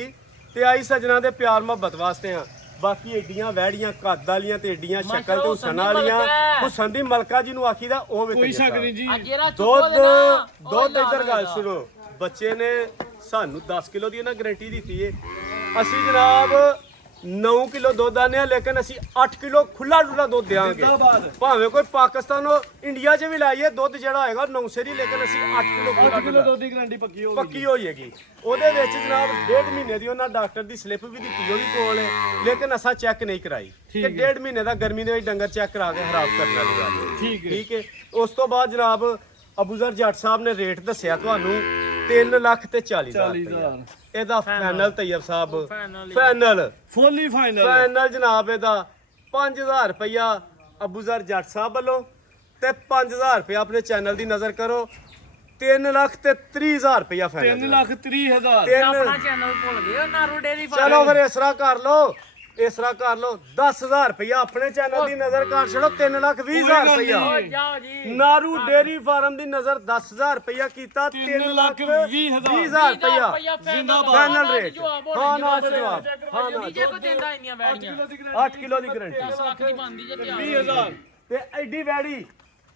ਤੇ ਆਈ ਸੱਜਣਾ ਦੇ ਪਿਆਰ ਮੁਹੱਬਤ ਵਾਸਤੇ ਆ ਬਾਕੀ ਏਡੀਆਂ ਵਹਿੜੀਆਂ ਕੱਦ ਵਾਲੀਆਂ ਤੇ ਏਡੀਆਂ ਸ਼ਕਲ ਤੇ ਹੁਸਨ ਵਾਲੀਆਂ ਹੁਸਨ ਦੀ ਮਲਕਾ ਜਿਹਨੂੰ ਆਖੀਦਾ ਉਹ ਵੇਖ ਕੋਈ ਸ਼ੱਕ ਨਹੀਂ ਜੀ ਆ ਜਿਹੜਾ ਦੁੱਧ ਚੁੱਕੋ ਨਾ ਦੁੱਧ ਇੱਧਰ ਗੱਲ ਸੁਣੋ ਬੱਚੇ ਨੇ ਸਾਨੂੰ 10 ਕਿਲੋ ਦੀ ਇਹਨਾਂ ਗਾਰੰਟੀ ਦਿੱਤੀ ਏ ਅਸੀਂ ਜਨਾਬ 9 ਕਿਲੋ ਦੁੱਧ ਆਨੇ ਆ ਲੇਕਿਨ ਅਸੀਂ 8 ਕਿਲੋ ਖੁੱਲਾ ਡੁੱਲਾ ਦੁੱਧ ਦੇਾਂਗੇ ਜ਼ਿੰਦਾਬਾਦ। ਭਾਵੇਂ ਕੋਈ ਪਾਕਿਸਤਾਨੋਂ ਇੰਡੀਆ 'ਚ ਵੀ ਲਾਈਏ ਦੁੱਧ ਜਿਹੜਾ ਹੋਏਗਾ 900 ਦੀ ਲੇਕਿਨ ਅਸੀਂ 8 ਕਿਲੋ 8 ਕਿਲੋ ਦੁੱਧ ਦੀ ਗਾਰੰਟੀ ਪੱਕੀ ਹੋ ਗਈ ਪੱਕੀ ਹੋ ਜਾਏਗੀ ਉਹਦੇ ਵਿੱਚ ਜਨਾਬ 1.5 ਮਹੀਨੇ ਦੀ ਉਹਨਾਂ ਡਾਕਟਰ ਦੀ ਸਲਿੱਪ ਵੀ ਦਿੱਤੀ ਉਹਦੀ ਕੋਲ ਹੈ ਲੇਕਿਨ ਅਸਾਂ ਚੈੱਕ ਨਹੀਂ ਕਰਾਈ ਕਿ 1.5 ਮਹੀਨੇ ਦਾ ਗਰਮੀ ਦੇ ਵਿੱਚ ਡੰਗਰ ਚੈੱਕ ਕਰਾ ਕੇ ਖਰਾਬ ਕਰਨ ਵਾਲੀ ਗੱਲ ਹੈ ਠੀਕ ਹੈ ਠੀਕ ਹੈ ਉਸ ਤੋਂ ਬਾਅਦ ਜਨਾਬ ਅਬੂਜ਼ਰ ਜੱਟ ਸਾਹਿਬ ਨੇ ਰੇਟ ਦੱਸਿਆ ਤੁਹਾਨੂੰ 3 ਲੱਖ ਤੇ 40,000 40,000 ਇਹਦਾ ਫਾਈਨਲ ਤੈਯਬ ਸਾਹਿਬ Final ਫਾਈਨਲ ਫੁੱਲੀ ਫਾਈਨਲ ਫਾਈਨਲ ਜਨਾਬ ਇਹਦਾ 5000 ਰੁਪਇਆ ਅਬੂਜ਼ਰ ਜੱਟ ਸਾਹਿਬ ਵੱਲੋਂ ਤੇ 5000 ਰੁਪਇਆ ਆਪਣੇ ਚੈਨਲ ਦੀ ਨਜ਼ਰ ਕਰੋ 3 ਲੱਖ ਤੇ 30,000 ਰੁਪਇਆ ਫਾਈਨਲ 3,30,000 ਆਪਣਾ ਚੈਨਲ ਭੁੱਲ ਗਏ ਨਾਰੂ ਡੇਰੀ ਚਲੋ ਫਿਰ ਇਸਰਾ ਕਰ ਲਓ ਇਸਰਾ ਕਰ ਲਓ 10000 ਰੁਪਇਆ ਆਪਣੇ ਚੈਨਲ ਦੀ ਨਜ਼ਰ ਕਰ ਛੜੋ 3,20,000 ਰੁਪਇਆ ਜਾਓ ਜੀ ਨਾਰੂ ਡੇਰੀ ਫਾਰਮ ਦੀ ਨਜ਼ਰ 10000 ਰੁਪਇਆ ਕੀਤਾ 3,20,000 ਰੁਪਇਆ ਫਾਈਨਲ ਰੇਟ ਹਾਂ ਨਾ ਜਵਾਬ ਹਾਂ ਨਾ ਜੇ ਕੋਈ ਦਿੰਦਾ ਇੰਨੀਆਂ ਵੈੜੀਆਂ 8 ਕਿਲੋ ਦੀ ਗਾਰੰਟੀ 10 ਲੱਖ ਦੀ ਬਣਦੀ ਜੇ ਤਿਆਰ 20,000 ਤੇ ਐਡੀ ਵੈੜੀ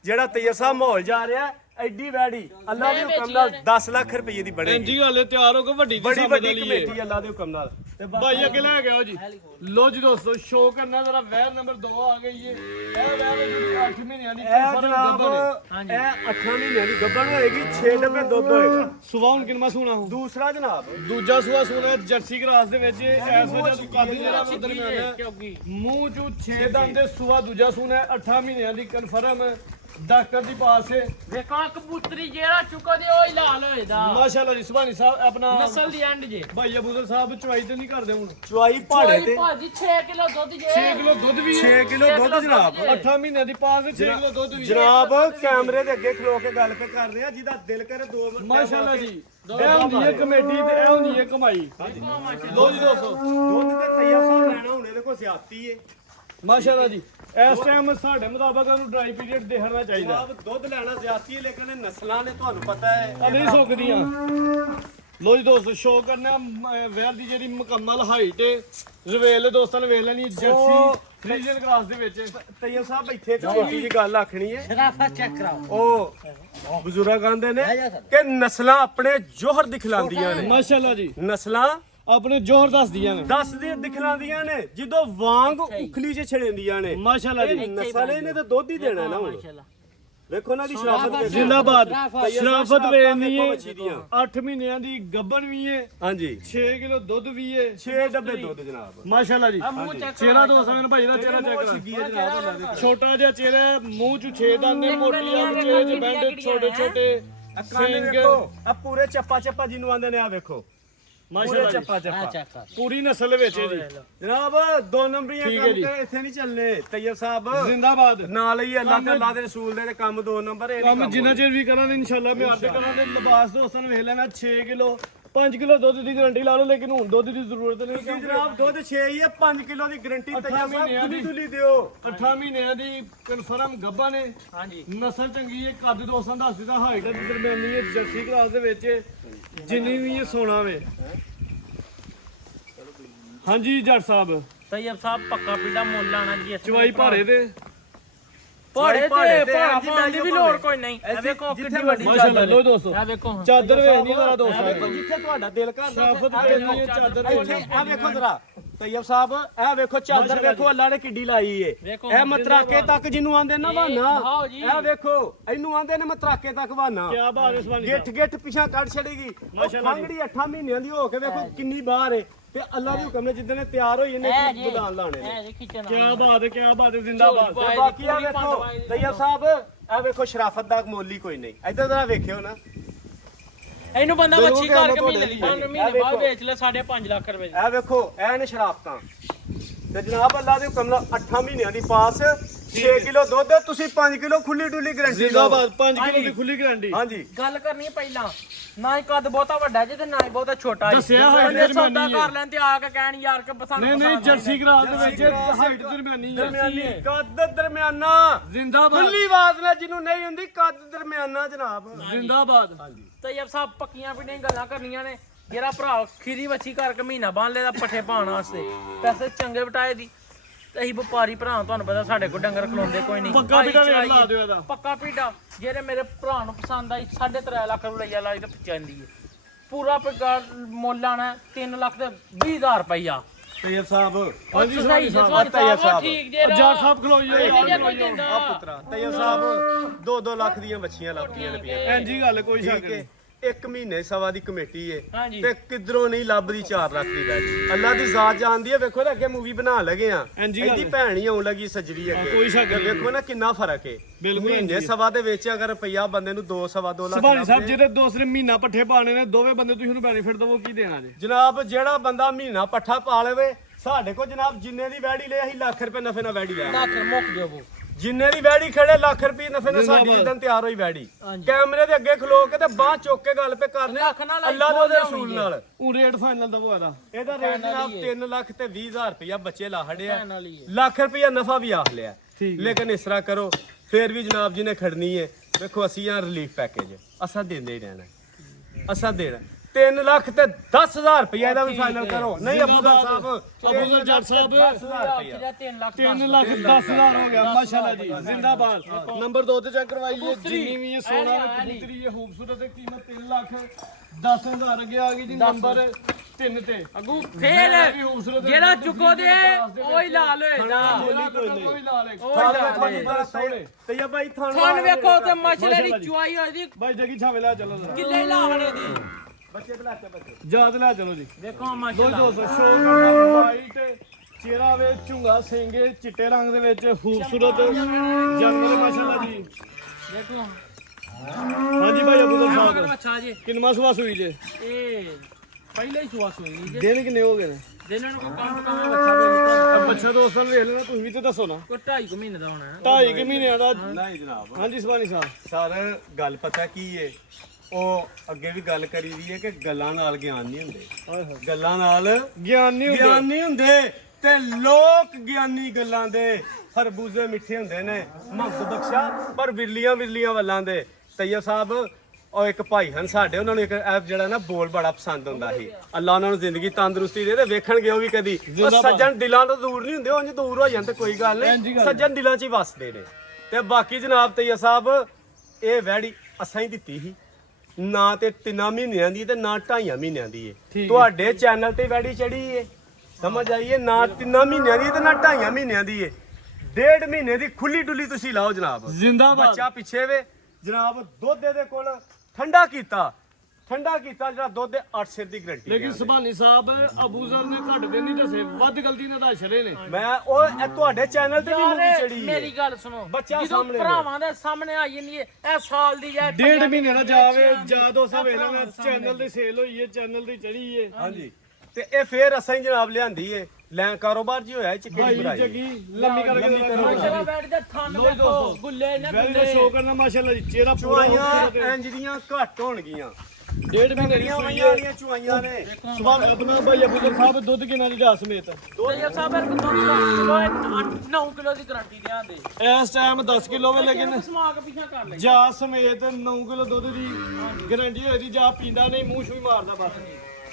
ਜਿਹੜਾ ਤੈਯਬ ਸਾਹਿਬ ਮਾਹੌਲ ਜਾ ਰਿਹਾ ਐਡੀ ਵੈੜੀ ਅੱਲਾ ਦੇ ਹੁਕਮ ਨਾਲ 10 ਲੱਖ ਰੁਪਏ ਦੀ ਬਣੇਗੀ ਇੰਜੀ ਗੱਲ ਤਿਆਰ ਹੋ ਕੇ ਵੱਡੀ ਦੀ ਬੜੀ ਸਮਝ ਵੱਡੀ ਲਈਏ ਕਮੇਟੀ ਅੱਲਾ ਦੇ ਹੁਕਮ ਨਾਲ ਤੇ ਭਾਈ ਅੱਗੇ ਲੈ ਕੇ ਆਓ ਜੀ ਲੋ ਜੀ ਦੋਸਤੋ ਸ਼ੋਅ ਕਰਨਾ ਜ਼ਰਾ ਵਹਿਰ ਨੰਬਰ 2 ਆ ਗਈ ਏ ਇਹ ਵਹਿਰ ਜੀ 8 ਮਹੀਨਿਆਂ ਦੀ ਇਹ ਜਨਾਬ ਇਹ 8 ਮਹੀਨਿਆਂ ਦੀ ਗੱਭਣ ਹੋਏਗੀ 6 ਡੱਬੇ ਦੁੱਧ ਹੋਏਗਾ ਸੁਬਾਹ ਕਿੰਨਾ ਸੂਣਾ ਹੋ ਦੂਸਰਾ ਜਨਾਬ ਦੂਜਾ ਸੂਆ ਸੂਣਾ ਜਰਸੀ ਕਰਾਸ ਦੇ ਵਿੱਚ ਇਸ ਵਜ੍ਹਾ ਤੋਂ ਕੱਦ ਜਿਹੜਾ ਉਧਰ ਮੈਂ ਕਿਉਂਕਿ ਮੂੰਹ ਚੋਂ 6 ਦੰਦ ਦੇ ਸੂਆ ਦੂਜਾ ਸੂਣਾ 8 ਮਹੀਨਿਆਂ ਦੀ ਕਨਫਰਮ ਡਾਕਟਰ ਦੀ ਪਾਸ ਹੈ ਵੇਖੋ ਕਬੂਤਰੀ ਜਿਹੜਾ ਚੁੱਕੋ ਦੇ ਉਹ ਹੀ ਲਾਲ ਹੋਏਦਾ ਮਾਸ਼ਾਅੱਲਾ ਜੀ ਸੁਭਾਨੀ ਸਾਹਿਬ ਆਪਣਾ ਨਸਲ ਦੀ ਐਂਡ ਜੇ ਭਾਈ ਅਬੂਜ਼ਰ ਸਾਹਿਬ ਚਵਾਈ ਤੇ ਨਹੀਂ ਕਰਦੇ ਹੁਣ ਚੁਆਈ ਪਹਾੜੇ ਤੇ ਭਾਜੀ 6 ਕਿਲੋ ਦੁੱਧ ਜੇ 6 ਕਿਲੋ ਦੁੱਧ ਵੀ 6 ਕਿਲੋ ਦੁੱਧ ਜਨਾਬ 8 ਮਹੀਨਿਆਂ ਦੀ ਪਾਸ 6 ਕਿਲੋ ਦੁੱਧ ਵੀ ਜਨਾਬ ਕੈਮਰੇ ਦੇ ਅੱਗੇ ਖਲੋ ਕੇ ਗੱਲ ਕਰ ਰਹੇ ਆ ਜਿਹਦਾ ਦਿਲ ਕਰੇ 2 ਮਿੰਟ ਮਾਸ਼ਾਅੱਲਾ ਜੀ ਇਹ ਹੁੰਦੀ ਹੈ ਕਮੇਟੀ ਤੇ ਇਹ ਹੁੰਦੀ ਹੈ ਕਮਾਈ ਲੋ ਜੀ ਦੋਸਤੋ ਦੁੱਧ ਤੇ ਤੈਯਬ ਸਾਹਿਬ ਲੈਣਾ ਹੁਣ ਇਹਦੇ ਕੋਲ ਜ਼ਿਆਦਤੀ ਏ ਮਾਸ਼ਾਅੱਲਾ ਜੀ ਇਸ ਟਾਈਮ ਸਾਡੇ ਮੁਤਾਬਕ ਉਹਨੂੰ ਡਰਾਈ ਪੀਰੀਅਡ ਦੇਖਣਾ ਚਾਹੀਦਾ ਜਨਾਬ ਦੁੱਧ ਲੈਣਾ ਜ਼ਿਆਦਤੀ ਏ ਲੇਕਿਨ ਇਹ ਨਸਲਾਂ ਨੇ ਤੁਹਾਨੂੰ ਪਤਾ ਹੈ ਆ ਨਹੀਂ ਸੁੱਕਦੀਆਂ ਲੋ ਜੀ ਦੋਸਤੋ ਸ਼ੋਅ ਕਰਨਾ ਵੈਰ ਦੀ ਜਿਹੜੀ ਮੁਕੰਮਲ ਹਾਈਟ ਹੈ ਰਵੇਲ ਦੋਸਤਾਂ ਨੇ ਵੇਖ ਲੈਣੀ ਜਰਸੀ ਫਰੀਜ਼ਨ ਕਲਾਸ ਦੇ ਵਿੱਚ ਤੈਯਬ ਸਾਹਿਬ ਇੱਥੇ ਇੱਕ ਛੋਟੀ ਜਿਹੀ ਗੱਲ ਆਖਣੀ ਏ ਸ਼ਰਾਫਤ ਚੈੱਕ ਕਰਾਓ ਉਹ ਬਜ਼ੁਰਗ ਆਂਦੇ ਨੇ ਕਿ ਨਸਲਾਂ ਆਪਣੇ ਜੋਹਰ ਦਿਖਲਾਉਂਦੀਆਂ ਨੇ ਮਾਸ਼ਾਅੱਲਾ ਜੀ ਨਸਲਾਂ ਆਪਣੇ ਜੋਹਰ ਦੱਸਦੀਆਂ ਨੇ ਦੱਸਦੇ ਦਿਖਲਾਉਂਦੀਆਂ ਨੇ ਜਦੋਂ ਵਾਂਗ ਉਖਲੀ 'ਚ ਛੜੇਂਦੀਆਂ ਨੇ ਮਾਸ਼ਾਅੱਲਾ ਜੀ ਨਸਲ ਇਹਨੇ ਤਾਂ ਦੁੱਧ ਹੀ ਦੇਣਾ ਨਾ ਹੁਣ ਮਾਸ਼ਾਅੱਲਾ ਵੇਖੋ ਨਾ ਦੀ ਸ਼ਰਾਫਤ ਦੇਖੋ। ਜ਼ਿੰਦਾਬਾਦ ਤੈਯਬ ਸ਼ਰਾਫਤ ਸਾਹਿਬ ਵੇਚਣੀ ਵੇਖੋ ਹੈ ਮੱਛੀ ਦੀਆਂ 8 ਮਹੀਨਿਆਂ ਦੀ ਗੱਬਣ ਵੀ ਹੈ ਹਾਂਜੀ 6 ਕਿਲੋ ਦੁੱਧ ਵੀ ਹੈ 6 ਡੱਬੇ ਦੁੱਧ ਜਨਾਬ ਮਾਸ਼ਾਅੱਲਾ ਜੀ ਮੂੰਹ ਚੈੱਕ ਚਿਹਰਾ ਦੋਸਤਾਂ ਨੇ ਭਾਈ ਦਾ ਚਿਹਰਾ ਚੈੱਕ ਕਰਾ ਛਿੱਗੀ ਹੈ ਜਨਾਬ ਅੱਲਾ ਦੇ ਛੋਟਾ ਜਿਹਾ ਚਿਹਰਾ ਹੈ, ਮੂੰਹ ਚ 6 ਦਾਨੇ ਮੋਟੀ ਅੱਖ ਚਿਹਰੇ ਚ ਬੈਂਡ ਛੋਟੇ ਛੋਟੇ ਕੰਨ ਵੇਖੋ ਆ ਪੂਰੇ ਚੱਪਾ ਚੱਪਾ ਜਿਹਨੂੰ ਆਂਦੇ ਨੇ ਆ ਵੇਖੋ ਪੂਰੇ ਮਾਸ਼ਾਅੱਲਾ ਜੀ ਚੱਪਾ ਚੱਪਾ ਚੈੱਕ ਕਰ ਪੂਰੀ ਨਸਲ ਵਿੱਚ ਹੈ ਜੀ ਜਨਾਬ 2 ਨੰਬਰੀਆਂ ਠੀਕ ਹੈ ਕੰਮ ਜੀ। ਤੇ ਇੱਥੇ ਨਹੀਂ ਚੱਲਨੇ ਤੈਯਬ ਸਾਹਿਬ ਜ਼ਿੰਦਾਬਾਦ ਨਾਲ ਹੀ ਅੱਲਾ ਤੇ ਅੱਲਾ ਦੇ ਰਸੂਲ ਦੇ ਤੇ ਕੰਮ 2 ਨੰਬਰ ਇਹ ਕੰਮ ਜਿੰਨਾ ਚਿਰ ਵੀ ਕਰਾਂਗੇ ਇਨਸ਼ਾਅੱਲਾ ਮੈਂ ਆਪੇ ਕਰਾਂਗੇ ਲਿਬਾਸ ਦੋਸਤਾਂ ਨੂੰ ਵੇਖ ਲੈਣਾ 6 ਕਿਲੋ 5 ਕਿਲੋ ਦੁੱਧ ਦੀ ਗਾਰੰਟੀ ਲਾ ਲਓ, ਲੇਕਿਨ ਹੁਣ ਦੁੱਧ ਦੀ ਜ਼ਰੂਰਤ ਨਹੀਂ ਤੁਸੀਂ ਜਨਾਬ ਦੁੱਧ 6 ਹੀ ਹੈ 5 ਕਿਲੋ ਦੀ ਗਾਰੰਟੀ ਤਈਆ ਸਾਹਿਬ ਮਹੀਨਿਆਂ ਦੀ। ਖੁੱਲੀ ਦਿਓ 8 ਮਹੀਨਿਆਂ ਦੀ ਕਨਫਰਮ ਗੱਭਾ ਨੇ, ਹਾਂਜੀ ਨਸਲ ਚੰਗੀ ਹੈ, ਕੱਦ ਦੋਸਤਾਂ ਦੱਸ ਦਿੱਤਾ, ਹਾਈਟ ਦਰਮਿਆਨੀ ਹੈ, ਜਰਸੀ ਕਲਾਸ ਦੇ ਵਿੱਚ ਜਿੰਨੀ ਵੀ ਇਹ ਸੋਨਾ ਵੇ। ਹਾਂਜੀ ਜੱਟ ਸਾਹਿਬ, ਤੈਯਬ ਸਾਹਿਬ ਪੱਕਾ ਪੀੜਾ ਮੁੱਲ ਲਾਣਾ ਜੀ ਚਵਾਈ ਭਾਰੇ ਦੇ ਭਾੜੇ ਤੇ ਭਾੜੇ ਤੇ ਭਾੜਾ ਹਾਂਜੀ, ਪਾਉਣ ਦੀ ਵੀ ਭਾਵੇਂ। ਲੋੜ ਕੋਈ ਨਹੀਂ ਇਹ ਵੇਖੋ ਜਿੱਥੇ ਕਿੰਨੀ ਮਰਜ਼ੀ ਵੱਡੀ ਮਾਸ਼ਾਅੱਲਾ ਚਾਦਰ ਲੋ ਦੋਸਤੋ, ਇਹ ਵੇਖੋ ਚਾਦਰ ਵੇਖ ਨਹੀਂ ਕਰਾ ਦੇਖੋ ਦੋਸਤੋ, ਜਿੱਥੇ ਤੁਹਾਡਾ ਦਿਲ ਕਰਦਾ ਸ਼ਰਾਫਤ ਉੱਥੇ ਵੇਖਣੀ ਹੈ, ਚਾਦਰ ਇੱਥੇ ਵੇਖਣੀ। ਇਹ ਵੇਖੋ ਜ਼ਰਾ ਤਈਬ ਸਾਹਿਬ ਇਹ ਵੇਖੋ ਚਾਦਰ ਵੇਖੋ ਅੱਲਾ ਨੇ ਕਿੱਡੀ ਲਾਈ ਏ ਵੇਖੋ, ਇਹ ਮਤਰਾਕੇ ਤੱਕ ਜਿਹਨੂੰ ਆਂਦੇ ਨਾ ਬਹਾਨਾ ਦਿਖਾਓ ਜੀ। ਇਹ ਵੇਖੋ ਇਹਨੂੰ ਆਂਦੇ ਨੇ ਮਤਰਾਕੇ ਤੱਕ ਬਹਾਨਾ ਕਿਆ ਬਾਤ ਇਸ ਵਾਲੀ ਗਿੱਠ ਗਿੱਠ ਪਿਛਾ ਕੱਢ ਛੜੇਗੀ ਮਾਸ਼ਾਅੱਲਾ ਜੀ। ਖੰਗੜੀ 8 ਮਹੀਨਿਆਂ ਦੀ ਹੋ ਕੇ ਵੇਖੋ ਕਿੰਨੀ ਬਾਹਰ ਏ ਤੇ ਅੱਲਾ ਦੇ ਹੁਕਮ ਨੇ ਜਿੱਦਣ ਇਹ ਤਿਆਰ ਹੋਈ ਇਹਨੇ ਇਹ ਜੀ ਬਦਾਨ ਲਾਣੇ ਨੇ ਇਹ ਜੀ ਖਿੱਚਣਾ ਕਿਆ ਬਾਤ ਹੈ, ਕਿਆ ਬਾਤ ਹੈ, ਜ਼ਿੰਦਾਬਾਦ। ਤੇ ਬਾਕੀ ਆ ਵੇਖੋ ਤਈਬ ਸਾਹਿਬ ਇਹ ਵੇਖੋ ਸ਼ਰਾਫਤ ਦਾ ਮੁੱਲ ਹੀ ਕੋਈ ਨਹੀਂ ਇੱਧਰ ਜ਼ਰਾ ਵੇਖਿਓ ਨਾ ਇਹਨੂੰ ਬੰਦਾ ਜ਼ਰੂਰ ਮੱਛੀ ਕਹਿਣਾ ਕਰਕੇ ਤੁਹਾਡੇ ਮਹੀਨੇ ਲਈ। ਮਹੀਨੇ ਇਹ ਬਾਅਦ ਵੇਖੋ। ਵੇਚ ਲੈ 5.5 ਲੱਖ ਰੁਪਏ ਦੀ ਇਹ ਵੇਖੋ ਇਹ ਨੇ ਸ਼ਰਾਫਤਾਂ ਤੇ ਜਨਾਬ ਅੱਲਾ ਦੇ ਹੁਕਮ ਨਾਲ 8 ਮਹੀਨਿਆਂ ਦੀ ਪਾਸ 6 ਕਿਲੋ ਦੁੱਧ ਤੁਸੀਂ 5 ਕਿਲੋ ਖੁੱਲੀ ਡੁੱਲੀ ਗਰੰਟੀ ਜ਼ਿੰਦਾਬਾਦ। 5 ਕਿਲੋ ਦੀ ਖੁੱਲੀ ਗਾਰੰਟੀ। ਹਾਂਜੀ ਗੱਲ ਕਰਨੀ ਹੈ ਪਹਿਲਾਂ ਨਾ ਹੀ ਕੱਦ ਬਹੁਤਾ ਵੱਡਾ ਜੇ ਤੇ ਨਾ ਹੀ ਬਹੁਤਾ ਛੋਟਾ ਜੀ ਦੱਸਿਆ ਹੋਇਆ ਬੰਦੇ ਸੌਦਾ ਦਰਮਿਆਨੀ ਹੈ। ਕਰ ਲੈਣ ਤੇ ਆ ਕੇ ਕਹਿਣ ਯਾਰ ਕਿ ਪਸੰਦ ਨਹੀਂ ਨਹੀਂ, ਪਸੰਦ ਜਰਸੀ ਕਲਾਸ ਦੇ ਵਿੱਚ ਕਲਾਸ ਹਾਈਟ ਦਰਮਿਆਨੀ ਹੈ। ਦਰਮਿਆਨੀ ਕੱਦ ਦਰਮਿਆਨਾ ਜ਼ਿੰਦਾਬਾਦ ਖੁੱਲੀ ਆਵਾਜ਼ ਨਾਲ ਜਿਹਨੂੰ ਨਹੀਂ ਹੁੰਦੀ ਕੱਦ ਦਰਮਿਆਨਾ ਜਨਾਬ ਜ਼ਿੰਦਾਬਾਦ। ਹਾਂਜੀ ਤੈਯਬ ਸਾਹਿਬ ਪੱਕੀਆਂ ਵੀ ਨਹੀਂ ਗੱਲਾਂ ਕਰਨੀਆਂ ਨੇ ਜਿਹੜਾ ਭਰਾ ਖੀਰੀ ਵੱਛੀ ਕਰਕੇ ਮਹੀਨਾ ਬੰਨ ਲੈਦਾ ਪੱਠੇ ਪਾਉਣ ਵਾਸਤੇ ਪੈਸੇ ਚੰਗੇ ਵਟਾਏ ਦੀ ਤੇ ਅਸੀਂ ਵਪਾਰੀ ਭਰਾ ਤੁਹਾਨੂੰ ਪਤਾ ਸਾਡੇ ਕੋਲ ਡੰਗਰ ਖਲੋਂਦੇ ਕੋਈ ਨਹੀਂ ਪੱਕਾ ਆਈ ਪੀੜਾ ਵੇਖ ਚਲਾਈ ਲਾ ਦਿਓ ਇਹਦਾ। ਪੱਕਾ ਪੀੜਾ ਜਿਹੜੇ ਮੇਰੇ ਭਰਾ ਨੂੰ ਪਸੰਦ ਆਈ 3.5 ਲੱਖ ਰੁਪਈਆ ਲਾਈ ਤੇ ਪਚਾਂਦੀ ਹੈ ਪੂਰਾ ਪਿਗਾ ਮੁੱਲ ਆਣਾ 3 ਲੱਖ ਤੇ 20,000 ਰੁਪਈਆ ਤੈਯਬ ਸਾਹਿਬ ਹਾਂਜੀ ਸਹੀ ਸਾਹਿਬ, ਸਾਹਿਬ ਤੈਯਬ ਸਾਹਿਬ। ਠੀਕ ਜੇ ਜੱਟ ਸਾਹਿਬ ਖਲੋਈਏ ਜੇ ਕੋਈ ਦਿੰਦਾ ਆ ਪੁੱਤਰਾ ਤੈਯਬ ਸਾਹਿਬ 2-2 ਲੱਖ ਦੀਆਂ ਵੱਛੀਆਂ ਲੱਭਦੀਆਂ ਨੇ ਪਈਆਂ ਐਂਜੀ ਗੱਲ ਕੋਈ ਸ਼ੱਕ ਠੀਕ ਨਹੀਂ। ਹੈ ਇੱਕ ਮਹੀਨੇ ਸਵਾ ਦੀ ਕਮੇਟੀ ਏ ਹਾਂਜੀ। ਤੇ ਕਿਧਰੋਂ ਨਹੀਂ ਲੱਭਦੀ 4 ਲੱਖ ਦੀ ਵੈਜ ਅੱਲਾ ਦੀ ਜ਼ਾਤ ਜਾਣਦੀ ਹੈ ਵੇਖੋ ਨਾ ਅੱਗੇ ਮੂਵੀ ਬਣਾਉਣ ਲੱਗੇ ਆ ਇੰਝ ਹੀ ਗੱਲ ਇਹਦੀ ਹੈ। ਭੈਣ ਹੀ ਆਉਣ ਲੱਗੀ ਸੱਜਰੀ ਅੱਗੇ ਕੋਈ ਸ਼ੱਕ ਤੇ ਨਹੀਂ। ਵੇਖੋ ਨਾ ਕਿੰਨਾ ਫਰਕ ਏ ਬਿਲਕੁਲ ਇੰਝ ਮਹੀਨੇ ਹੀ। ਸਵਾ ਦੇ ਵਿੱਚ ਅਗਰ ਰੁਪਈਆ ਬੰਦੇ ਨੂੰ 2-2.5 ਲੱਖ ਸੁਭਾਨੀ ਸਾਹਿਬ ਲੱਭੇ। ਜਿਹੜੇ ਦੂਸਰੇ ਮਹੀਨਾ ਪੱਠੇ ਪਾਣੇ ਨੇ ਦੋਵੇਂ ਬੰਦੇ ਤੁਸੀਂ ਉਹਨੂੰ ਬੈਨੀਫਿਟ ਦਵੋ, ਕੀ ਦੇਣਾ ਜੇ? ਜਨਾਬ ਜਿਹੜਾ ਬੰਦਾ ਮਹੀਨਾ ਪੱਠਾ ਪਾ ਲਵੇ ਸਾਡੇ ਕੋਲ ਜਨਾਬ ਜਿੰਨੇ ਦੀ ਵੈੜੀ ਲੈ ਅਸੀਂ ਲੱਖ ਰੁਪਏ ਨਫੇ ਨਾਲ ਵੈੜੀ ਲੈ ਲੱਖ ਮੁੱਕ ਜਾਵੋ ਜਿੰਨੇ ਦੀ ਵੈੜੀ ਖੜੇ ਲੱਖ ਰੁਪਏ ਨਫੇ ਨਾਲ ਸਾਡੀ ਜ਼ਿੰਦਾਬਾਦ। ਜਿੱਦਣ ਤਿਆਰ ਹੋਈ ਵੈੜੀ ਹਾਂਜੀ। ਕੈਮਰੇ ਦੇ ਅੱਗੇ ਖਲੋ ਕੇ ਤੇ ਬਾਹ ਚੁੱਕ ਕੇ ਗੱਲ ਪੇ ਕਰਨੇ ਲੱਖ ਨਾਲ ਅੱਲਾ ਦੇ ਉਹਦੇ ਰਸੂਲ ਨਾਲ ਉਹ ਰੇਟ ਫਾਈਨਲ ਦਵੋ ਇਹਦਾ। ਇਹਦਾ ਰੇਟ ਜਨਾਬ 3 ਲੱਖ ਤੇ 20,000 ਰੁਪਇਆ ਬੱਚੇ ਲਾ ਹੜਿਆ ਭੈਣ ਵਾਲੀ ਹੈ। ਲੱਖ ਰੁਪਇਆ ਨਫਾ ਵੀ ਆਖ ਲਿਆ ਠੀਕ ਹੈ। ਲੇਕਿਨ ਇਸ ਤਰ੍ਹਾਂ ਕਰੋ ਫੇਰ ਵੀ ਜਨਾਬ ਜੀ ਨੇ ਖੜਨੀ ਹੈ ਵੇਖੋ ਅਸੀਂ ਆ ਰਿਲੀਫ ਪੈਕੇਜ ਅਸਾਂ ਦਿੰਦੇ ਹੀ ਰਹਿਣਾ ਅਸਾਂ ਦੇਣਾ 3 ਲੱਖ ਤੇ 10,000 ਰੁਪਇਆ ਇਹਦਾ ਵੀ ਫਾਈਨਲ ਕਰੋ ਨਹੀਂ ਅਬੂਜ਼ਰ ਸਾਹਿਬ ਅਬੂਜ਼ਰ ਜੱਟ ਸਾਹਿਬ 10,000 ਰੁਪਇਆ 3 ਲੱਖ 3 ਲੱਖ 10,000 ਹੋ ਗਿਆ ਮਾਸ਼ਾਅੱਲਾ ਜੀ, ਜ਼ਿੰਦਾਬਾਦ। ਨੰਬਰ 2 ਤੇ ਚੈੱਕ ਕਰਵਾਈ ਲਈਏ, ਜਿੰਨੀ ਵੀ ਇਹ ਸੋਨਾ ਕਬੂਤਰੀ ਇਹ ਖੂਬਸੂਰਤ ਹੈ, ਕੀਮਤ 3 ਲੱਖ 10,000 ਅੱਗੇ ਆ ਗਈ ਜੀ ਨੰਬਰ 3 ਤੇ। ਅਗੂ ਫੇਰ ਜਿਹੜਾ ਚੁੱਕੋ ਦੇ ਉਹ ਹੀ ਲਾਲ ਹੋਏਗਾ ਕੋਈ ਲਾਲ ਹੈ। ਥਾਲ ਵੇਖੋ ਜੀ ਬੜਾ ਸੋਹਣੇ ਤੇ ਇਹ ਬਾਈ ਥਣ ਵੇਖੋ ਤੇ ਮਛਲੇ ਦੀ ਚੁਆਈ ਹੋਈ ਦੀ ਬਾਈ ਜਗੀ ਛਾਵੇਂ ਲੈ ਚਲੋ ਜਰਾ, ਕਿੱਲੇ ਲਾਵਣੇ ਦੀ ਬੱਚੇ ਬਲਾ ਕੇ ਬੱਚੇ ਯਾਦ ਲੈ ਚਲੋ ਜੀ। ਵੇਖੋ ਦੋ ਮਾਸ਼ਾਅੱਲਾ ਦੋਸਤੋ ਸ਼ੋਰ ਵਾਈਟ ਚਿਹਰਾ ਵੇ ਝੁੰਗਾ ਸਿੰਘੇ ਚਿੱਟੇ ਰੰਗ ਦੇ ਵਿੱਚ ਖੂਬਸੂਰਤ ਜਾਨਵਰ ਮਾਸ਼ਾਅੱਲਾ ਜੀ। ਦੇਖੋ ਹਾਂਜੀ ਭਾਈ ਅਬੂਦਰ ਸਾਹਿਬ, ਅੱਛਾ ਜੀ ਕਿੰਨਵਾਂ ਸਵਾ ਸੂਈ ਜੇ? ਇਹ ਪਹਿਲੇ ਹੀ ਸੁਆਸ ਹੋਈ ਜੀ ਦਿਨ ਕਿੰਨੇ ਹੋ ਗਏ ਨੇ? ਦਿਨਾਂ ਨੂੰ ਕੋਈ ਕੰਮ ਕੰਮ ਬੱਚਾ ਵੇ ਬੱਚਾ ਦੋਸਤਾਂ ਨੂੰ ਵੇਖ ਲੈਣਾ, ਤੁਸੀਂ ਵੀ ਤੇ ਦੱਸੋ ਨਾ। ਕੋਈ 2.5 ਮਹੀਨੇ ਦਾ ਹੋਣਾ 2.5 ਮਹੀਨਿਆਂ ਦਾ। ਨਹੀਂ ਜਨਾਬ ਹਾਂਜੀ ਸੁਭਾਨੀ ਸਾਹਿਬ, ਸਰ ਗੱਲ ਪਤਾ ਕੀ ਏ ਉਹ ਅੱਗੇ ਵੀ ਗੱਲ ਕਰੀ ਦੀ ਹੈ ਕਿ ਗੱਲਾਂ ਨਾਲ ਗਿਆਨ ਨਹੀਂ ਹੁੰਦੇ ਗੱਲਾਂ ਨਾਲ ਗਿਆਨ ਨਹੀਂ ਗਿਆਨ ਹੁੰਦੇ। ਨਹੀਂ ਹੁੰਦੇ ਤੇ ਲੋਕ ਗਿਆਨੀ ਗੱਲਾਂ ਦੇ ਖਰਬੂਜ਼ੇ ਮਿੱਠੇ ਹੁੰਦੇ ਨੇ ਮੁਹੱਬਤ ਬਖਸ਼ਾ ਪਰ ਵਿਰਲੀਆਂ ਵੱਲਾਂ ਦੇ ਤੈਯਬ ਸਾਹਿਬ ਉਹ ਇੱਕ ਭਾਈ ਹਨ ਸਾਡੇ ਉਹਨਾਂ ਨੂੰ ਇੱਕ ਐਪ ਜਿਹੜਾ ਨਾ ਬੋਲ ਬੜਾ ਪਸੰਦ ਹੁੰਦਾ ਸੀ ਅੱਲਾ ਉਹਨਾਂ ਨੂੰ ਜ਼ਿੰਦਗੀ ਤੰਦਰੁਸਤੀ ਦੇ ਤੇ ਵੇਖਣਗੇ ਉਹ ਵੀ ਕਦੀ ਉਹ ਸੱਜਣ ਦਿਲਾਂ ਤੋਂ ਦੂਰ ਨਹੀਂ ਹੁੰਦੇ ਉਂਝ ਦੂਰ ਹੋ ਜਾਣ ਤੇ ਕੋਈ ਗੱਲ ਨਹੀਂ ਸੱਜਣ ਦਿਲਾਂ 'ਚ ਹੀ ਵਸਦੇ ਨੇ ਤੇ ਬਾਕੀ ਜਨਾਬ ਤੈਯਬ ਸਾਹਿਬ ਇਹ ਵੈੜੀ ਅਸਾਂ ਹੀ ਦਿੱਤੀ ਸੀ ਨਾ ਤੇ 3 ਮਹੀਨਿਆਂ ਦੀ ਤੇ ਨਾ 2.5 ਮਹੀਨਿਆਂ ਦੀ ਏ ਤੁਹਾਡੇ ਚੈਨਲ ਤੇ ਵੈੜੀ ਚੜੀ ਏ ਸਮਝ ਆਈਏ ਨਾ 3 ਮਹੀਨਿਆਂ ਦੀ ਤੇ ਨਾ 2.5 ਮਹੀਨਿਆਂ ਦੀ ਏ 1.5 ਮਹੀਨੇ ਦੀ ਖੁੱਲੀ ਡੁੱਲੀ ਤੁਸੀਂ ਲਾਓ ਜਨਾਬ ਜ਼ਿੰਦਾਬਾਦ। ਬੱਚਾ ਪਿੱਛੇ ਵੇ ਜਨਾਬ ਦੁੱਧ ਦੇ ਕੋਲ ਠੰਡਾ ਕੀਤਾ ਜਿਹੜਾ ਦੁੱਧ ਦੇ 8 ਸਿਰ ਦੀ ਗਰੰਟੀ ਲੇਕਿਨ ਸੁਭਾਨੀ ਸਾਹਿਬ ਅਬੂਜ਼ਰ ਨੇ ਘੱਟ ਦੇ ਨਹੀਂ ਦੱਸੇ, ਵੱਧ ਗਲਤੀ ਨਾਲ ਦੱਸ ਰਹੇ ਨੇ। ਮੈਂ ਉਹ ਇਹ ਤੁਹਾਡੇ ਚੈਨਲ ਤੇ ਵੀ ਮੂਵੀ ਚੜੀ ਏ ਮੇਰੀ ਗੱਲ ਸੁਣੋ ਬੱਚਾ ਜਦੋਂ ਸਾਹਮਣੇ ਨੇ। ਭਰਾਵਾਂ ਦੇ ਸਾਹਮਣੇ ਆ ਜਾਂਦੀ ਹੈ ਇਹ ਸਾਲ ਦੀ ਜਾਂ 1.5 ਮਹੀਨੇ ਦਾ ਜਾਵੇ ਜਾਂ 200 ਵੇਖ ਲੈਣਾ, ਚੈਨਲ ਦੀ ਸੇਲ ਹੋਈ ਹੈ, ਚੈਨਲ ਦੀ ਚੜੀ ਹੈ। ਹਾਂਜੀ ਤੇ ਇਹ ਫੇਰ ਅਸਾਂ ਹੀ ਜਨਾਬ ਲਿਆਂਦੀ ਏ ਲੈ ਕਾਰੋਬਾਰ ਜੀ ਹੋਇਆ ਇਹ ਚ ਕਿਹੜੀ ਭਾਈ ਬੁਰਾਈ ਏ? ਜਗੀ ਲੰਮੀ ਕਰਕੇ ਮਾਸ਼ਾਅੱਲਾ ਬੈਠ ਦੇ ਥਣ ਵੇਖੋ ਗੁੱਲੇ ਨੇ ਵੈਰੀ ਗੁੱਲੇ ਸ਼ੋ ਕਰਨਾ ਮਾਸ਼ਾਅੱਲਾ ਜੀ, ਚਿਹਰਾ ਪੂਰਾ ਚੁਆਈਆਂ ਖੂਬਸੂਰਤ ਹੈ। ਇੰਜ ਦੀਆਂ ਘੱਟ ਹੋਣਗੀਆਂ 1.5 ਮਹੀਨੇ ਦੀ ਸੂਈ ਮਈਆਂ ਵਾਲੀਆਂ ਚੁਆਈਆਂ ਨੇ। ਸਵਾਲ ਆਪਣਾ ਭਾਈ ਅਬੂਦਰ ਸਾਹਿਬ ਦੁੱਧ ਕਿੰਨਾ ਦੀ ਜਾ ਸਮੇਤ ਤਈਬ ਸਾਹਿਬ ਇਹ ਦੁੱਧ 9 ਕਿਲੋ ਦੀ ਗਾਰੰਟੀ ਲਿਆਂਦੇ ਇਸ ਟਾਈਮ 10 ਕਿਲੋ ਵੇ ਲੇਕਿਨ ਸਮਾਕ ਪਿਛਾ ਕਰ ਲੈ ਜਾ ਸਮੇਤ 9 ਕਿਲੋ ਦੁੱਧ ਦੀ ਗਾਰੰਟੀ ਹੋਈ ਦੀ ਜਾ ਪੀਂਦਾ ਨਹੀਂ ਮੂੰਹ ਸ਼ੂਈ ਮਾਰਦਾ ਬਸ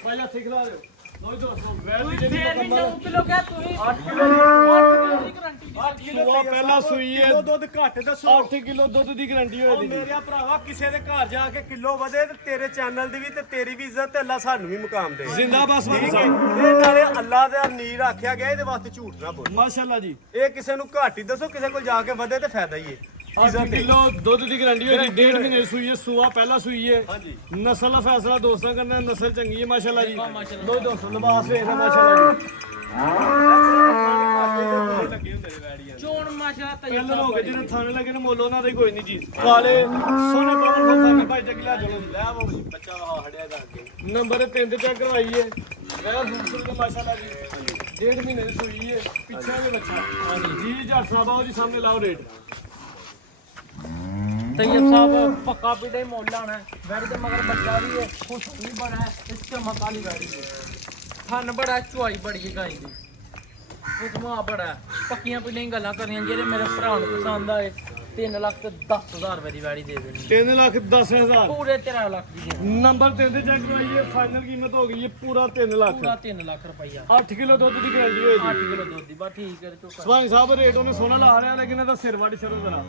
ਭਾਈ ਹੱਥ ਖਿਲਾ ਦਿਓ ਲੋ ਦੋਸਤੋ ਵੈਰ ਦੀ ਜਿਹੜੀ ਫੇਰ ਵੀ 9 ਮੁਕੰਮਲ ਕਿਲੋ ਕਿਹਾ ਤੁਸੀਂ 8 ਕਿਲੋ ਦੀ ਗਾਰੰਟੀ ਸੂਆ ਪਹਿਲਾਂ ਸੂਈ ਹੈ ਕਿਲੋ ਦੁੱਧ ਘੱਟ ਦੱਸੋ। 8 ਕਿਲੋ ਦੁੱਧ ਦੀ ਗਾਰੰਟੀ ਉਹ ਹੋਈ ਦੀ ਮੇਰਿਆ ਭਰਾਵਾ ਕਿਸੇ ਦੇ ਘਰ ਜਾ ਕੇ ਕਿਲੋ ਵਧੇ ਤੇ ਤੇਰੇ ਚੈਨਲ ਦੀ ਵੀ ਤੇ ਤੇਰੀ ਵੀ ਇੱਜ਼ਤ ਤੇ ਅੱਲਾ ਸਾਨੂੰ ਵੀ ਮੁਕਾਮ ਦੇ। ਜ਼ਿੰਦਾਬਾਦ ਠੀਕ ਹੈ ਸਾਹਿਬ ਇਹ ਨਾਲੇ ਅੱਲਾ ਦਾ ਨੀਰ ਆਖਿਆ ਗਿਆ ਇਹਦੇ ਵਾਸਤੇ ਝੂਠ ਨਾ ਬੋਲ। ਮਾਸ਼ਾਅੱਲਾ ਜੀ ਇਹ ਕਿਸੇ ਨੂੰ ਘੱਟ ਹੀ ਦੱਸੋ ਕਿਸੇ ਕੋਲ ਜਾ ਕੇ ਵਧੇ ਤੇ ਫਾਇਦਾ ਹੀ ਹੈ 8 ਕਿਲੋ ਦੁੱਧ ਦੀ ਗਾਰੰਟੀ ਹੋਈ ਦੀ 1.5 ਮਹੀਨੇ ਸੂਈ ਹੈ ਸੂਆ ਪਹਿਲਾਂ ਸੂਈ ਹੈ ਹਾਂਜੀ ਨਸਲ ਦਾ ਫੈਸਲਾ ਦੋਸਤਾਂ ਕਰਨਾ ਨਸਲ ਚੰਗੀ ਹੈ ਮਾਸ਼ਾਅੱਲਾ ਜੀ ਲੋ ਦੋਸਤੋ ਲਿਬਾਸ ਵੇਖਦਾ ਮਾਸ਼ਾਅੱਲਾ ਜੀ ਲੱਗੇ ਹੁੰਦੇ ਨੇ ਵੈੜੀਆਂ ਚੋਣ ਮਾਸ਼ਾ ਤਈਬ ਪਹਿਲਾਂ ਹੋ ਗਏ ਜਿਹੜੇ ਥਾਣੇ ਲੱਗੇ ਨੇ ਮੁੱਲ ਉਹਨਾਂ ਦਾ ਹੀ ਕੋਈ ਨਹੀਂ ਜੀ ਕਾਲੇ ਸੋਨੇ ਪਾਵਰ ਖਾਨੇ ਭਾਈ ਜਗਲਾ ਚਲੋ ਲੈ ਆਵੋ ਜੀ ਬੱਚਾ ਵਾ ਹੜਿਆ ਜਾ ਕੇ ਨੰਬਰ 3 ਤੇ ਚੈੱਕ ਕਰਵਾਈਏ ਵੈਰ ਖੂਬਸੂਰਤ ਹੈ ਮਾਸ਼ਾਅੱਲਾ ਜੀ 1.5 ਮਹੀਨੇ ਦੀ ਸੂਈ ਹੈ ਪਿੱਛੇ ਵੀ ਬੱਚਾ ਹਾਂਜੀ ਜੀ ਜੱਟ ਸਾਹਿਬ ਆਓ ਜੀ ਸਾਹਮਣੇ ਲਾਓ ਰੇਟ ਤਈਬ ਸਾਹਿਬ ਪੱਕਾ ਪੀੜੇ ਮੁੱਲ ਆਣਾ ਵੈਰ ਦੇ ਮਗਰ ਬੱਚਾ ਵੀ ਹੈ ਖੁਸ਼ ਵੀ ਬੜਾ ਹੈ ਤੇ ਚਮਕ ਵਾਲੀ ਵੈੜੀ ਹੈ ਥਨ ਬੜਾ ਚੁਆਈ ਬੜੀ ਹੈ ਗਾਈ ਦੀ ਉਤਮਾ ਬੜਾ ਪੱਕੀਆਂ ਪੀੜੀਆਂ ਗੱਲਾਂ ਕਰਨੀਆਂ ਜਿਹੜੇ ਮੇਰੇ ਭਰਾ ਨੂੰ ਪਸੰਦ ਆਏ 3 ਲੱਖ ਤੇ 10,000 ਰੁਪਏ ਦੀ ਵੈੜੀ ਦੇ ਦੇਣੀ 3 ਲੱਖ 10,000 ਪੂਰੇ 13 ਲੱਖ ਦੀ ਹੈ ਨੰਬਰ 3 ਤੇ ਚੈੱਕ ਕਰਵਾਈਏ ਫਾਈਨਲ ਕੀਮਤ ਹੋ ਗਈ ਹੈ ਪੂਰਾ 3 ਲੱਖ ਪੂਰਾ 3 ਲੱਖ ਰੁਪਈਆ 8 ਕਿਲੋ ਦੁੱਧ ਦੀ ਗਾਰੰਟੀ ਹੋਈ 8 ਕਿਲੋ ਦੁੱਧ ਦੀ ਬਸ ਠੀਕ ਹੈ ਚੁੱਕਾ ਸਵਾਈ ਸਾਹਿਬ ਰੇਟ ਉਹਨੇ ਸੋਨਾ ਲਾ ਰਿਹਾ ਲੇਕਿਨ ਇਹਦਾ ਸਿਰ ਵੱਢ ਛੱਡੋ ਜਰਾ